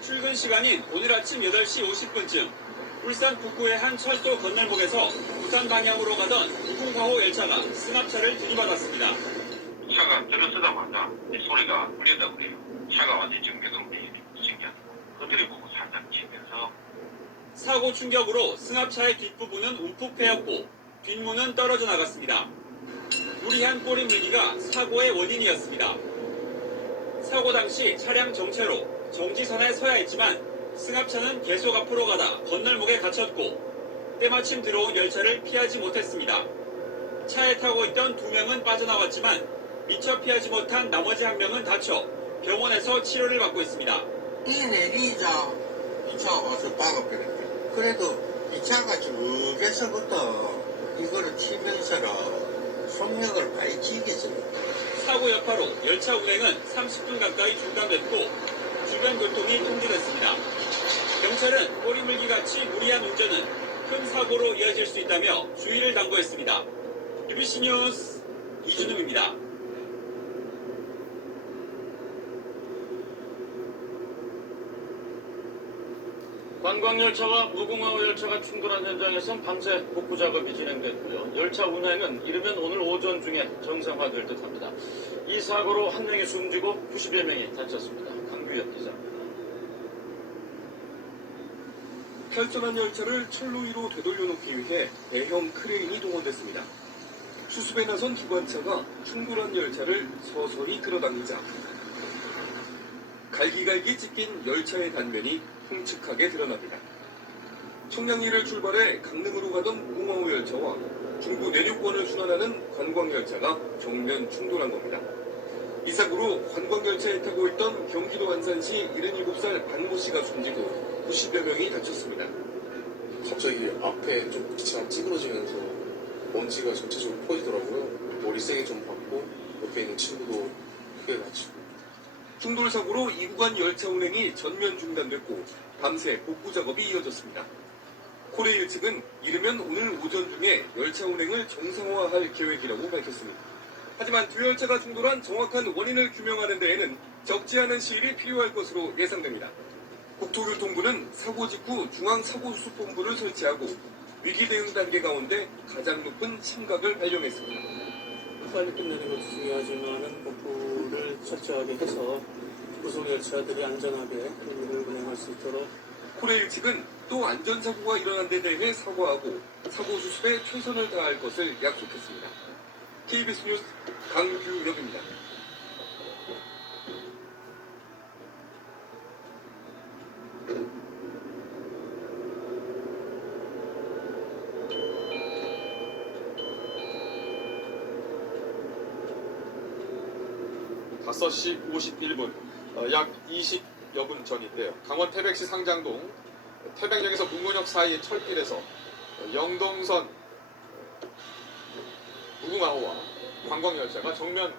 출근 시간인 오늘 아침 8시 50분쯤 울산 북구의 한 철도 건널목에서 부산 방향으로 가던 무궁화호 열차가 승합차를 들이받았습니다. 차가 들어서자마자 소리가 울린다고 그래요. 차가 완전히 지금 매동돼 생겼어. 그들이 보고 살짝 치면서 사고 충격으로 승합차의 뒷부분은 움푹 패였고 뒷문은 떨어져 나갔습니다. 무리한 꼬리 물기가 사고의 원인이었습니다. 사고 당시 차량 정체로 정지선에 서야 했지만 승합차는 계속 앞으로 가다 건널목에 갇혔고 때마침 들어온 열차를 피하지 못했습니다. 차에 타고 있던 2명은 빠져나왔지만 미처 피하지 못한 나머지 1명은 다쳐 병원에서 치료를 받고 있습니다. 이 내리자 이 차가 와서 박아버렸대. 그래도 이 차가 쭉에서부터 이거를 치면서라 속력을 많이 지겠어요. 사고 여파로 열차 운행은 30분 가까이 중단됐고 주변 교통이 통제됐습니다. 경찰은 꼬리 물기같이 무리한 운전은 큰 사고로 이어질 수 있다며 주의를 당부했습니다. UBC 뉴스 이준음입니다. 관광열차와 무궁화호 열차가 충돌한 현장에선 밤새 복구 작업이 진행됐고요. 열차 운행은 이르면 오늘 오전 중에 정상화될 듯합니다. 이 사고로 1명이 숨지고 90여 명이 다쳤습니다. 강규엽 기자. 탈선한 열차를 철로 위로 되돌려놓기 위해 대형 크레인이 동원됐습니다. 수습에 나선 기관차가 충돌한 열차를 서서히 끌어당기자 갈기갈기 찢긴 열차의 단면이 흉측하게 드러납니다. 청량리를 출발해 강릉으로 가던 무궁화호 열차와 중부 내륙권을 순환하는 관광열차가 정면 충돌한 겁니다. 이 사고로 관광열차에 타고 있던 경기도 안산시 77살 박모 씨가 숨지고 90여 명이 다쳤습니다. 갑자기 앞에 좀 기차가 찌그러지면서 먼지가 전체적으로 퍼지더라고요. 머리 세게 좀 받고 옆에 있는 친구도 크게 다치고. 충돌 사고로 이 구간 열차 운행이 전면 중단됐고 밤새 복구 작업이 이어졌습니다. 코레일 측은 이르면 오늘 오전 중에 열차 운행을 정상화할 계획이라고 밝혔습니다. 하지만 두 열차가 충돌한 정확한 원인을 규명하는 데에는 적지 않은 시일이 필요할 것으로 예상됩니다. 국토교통부는 사고 직후 중앙사고수습본부를 설치하고 위기 대응 단계 가운데 가장 높은 심각을 발령했습니다. 빨리 끝내는 것도 중요하지만은 복구를 철저하게 해서 후속 열차들이 안전하게 일을 운행할 수 있도록. 코레일 측은 또 안전사고가 일어난 데 대해 사과하고 사고 수습에 최선을 다할 것을 약속했습니다. KBS 뉴스 강규엽입니다. 다섯 시 51분, 약 20여 분 전인데요. 강원 태백시 상장동 태백역에서 문곤역 사이의 철길에서 영동선 무궁화호와 관광열차가 정면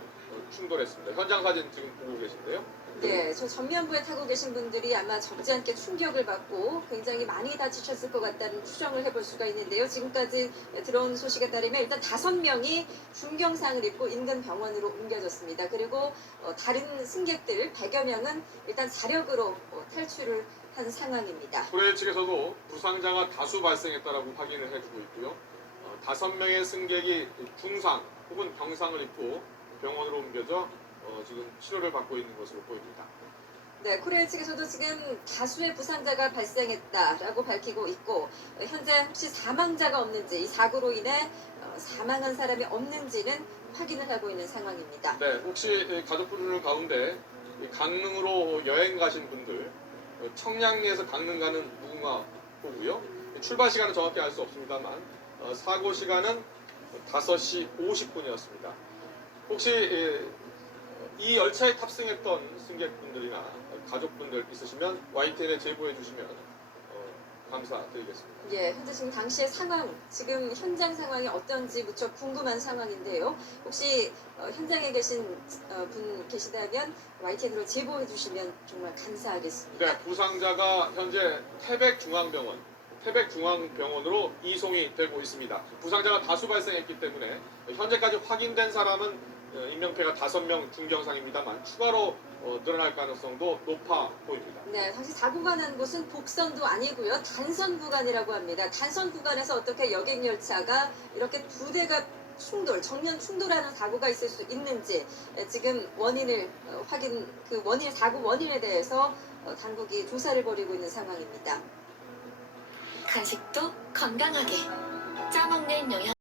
충돌했습니다. 현장 사진 지금 보고 계신데요. 네, 저 전면부에 타고 계신 분들이 아마 적지 않게 충격을 받고 굉장히 많이 다치셨을 것 같다는 추정을 해볼 수가 있는데요. 지금까지 들어온 소식에 따르면 일단 5명이 중경상을 입고 인근 병원으로 옮겨졌습니다. 그리고 다른 승객들 100여 명은 일단 자력으로 탈출을 한 상황입니다. 코레일 측에서도 부상자가 다수 발생했다라고 확인을 해주고 있고요. 5명의 승객이 중상 혹은 병상을 입고 병원으로 옮겨져 지금 치료를 받고 있는 것으로 보입니다. 네, 코레일 측에서도 지금 다수의 부상자가 발생했다라고 밝히고 있고 현재 혹시 사망자가 없는지 이 사고로 인해 사망한 사람이 없는지는 확인을 하고 있는 상황입니다. 네, 혹시 가족분들 가운데 강릉으로 여행 가신 분들, 청량리에서 강릉 가는 무궁화호고요. 출발 시간은 정확히 알 수 없습니다만 사고 시간은 5시 50분이었습니다. 혹시 이 열차에 탑승했던 승객분들이나 가족분들 있으시면 YTN에 제보해 주시면 감사드리겠습니다. 예, 현재 지금 당시의 상황, 지금 현장 상황이 어떤지 무척 궁금한 상황인데요. 혹시 현장에 계신 분 계시다면 YTN으로 제보해 주시면 정말 감사하겠습니다. 네, 부상자가 현재 태백중앙병원으로 이송이 되고 있습니다. 부상자가 다수 발생했기 때문에 현재까지 확인된 사람은 인명피해가 5명 중경상입니다만 추가로 늘어날 가능성도 높아 보입니다. 네, 당시 사고가 난 곳은 복선도 아니고요. 단선 구간이라고 합니다. 단선 구간에서 어떻게 여객열차가 이렇게 두 대가 정면 충돌하는 사고가 있을 수 있는지 지금 원인을 사고 원인에 대해서 당국이 조사를 벌이고 있는 상황입니다. 간식도 건강하게 짜먹는 영양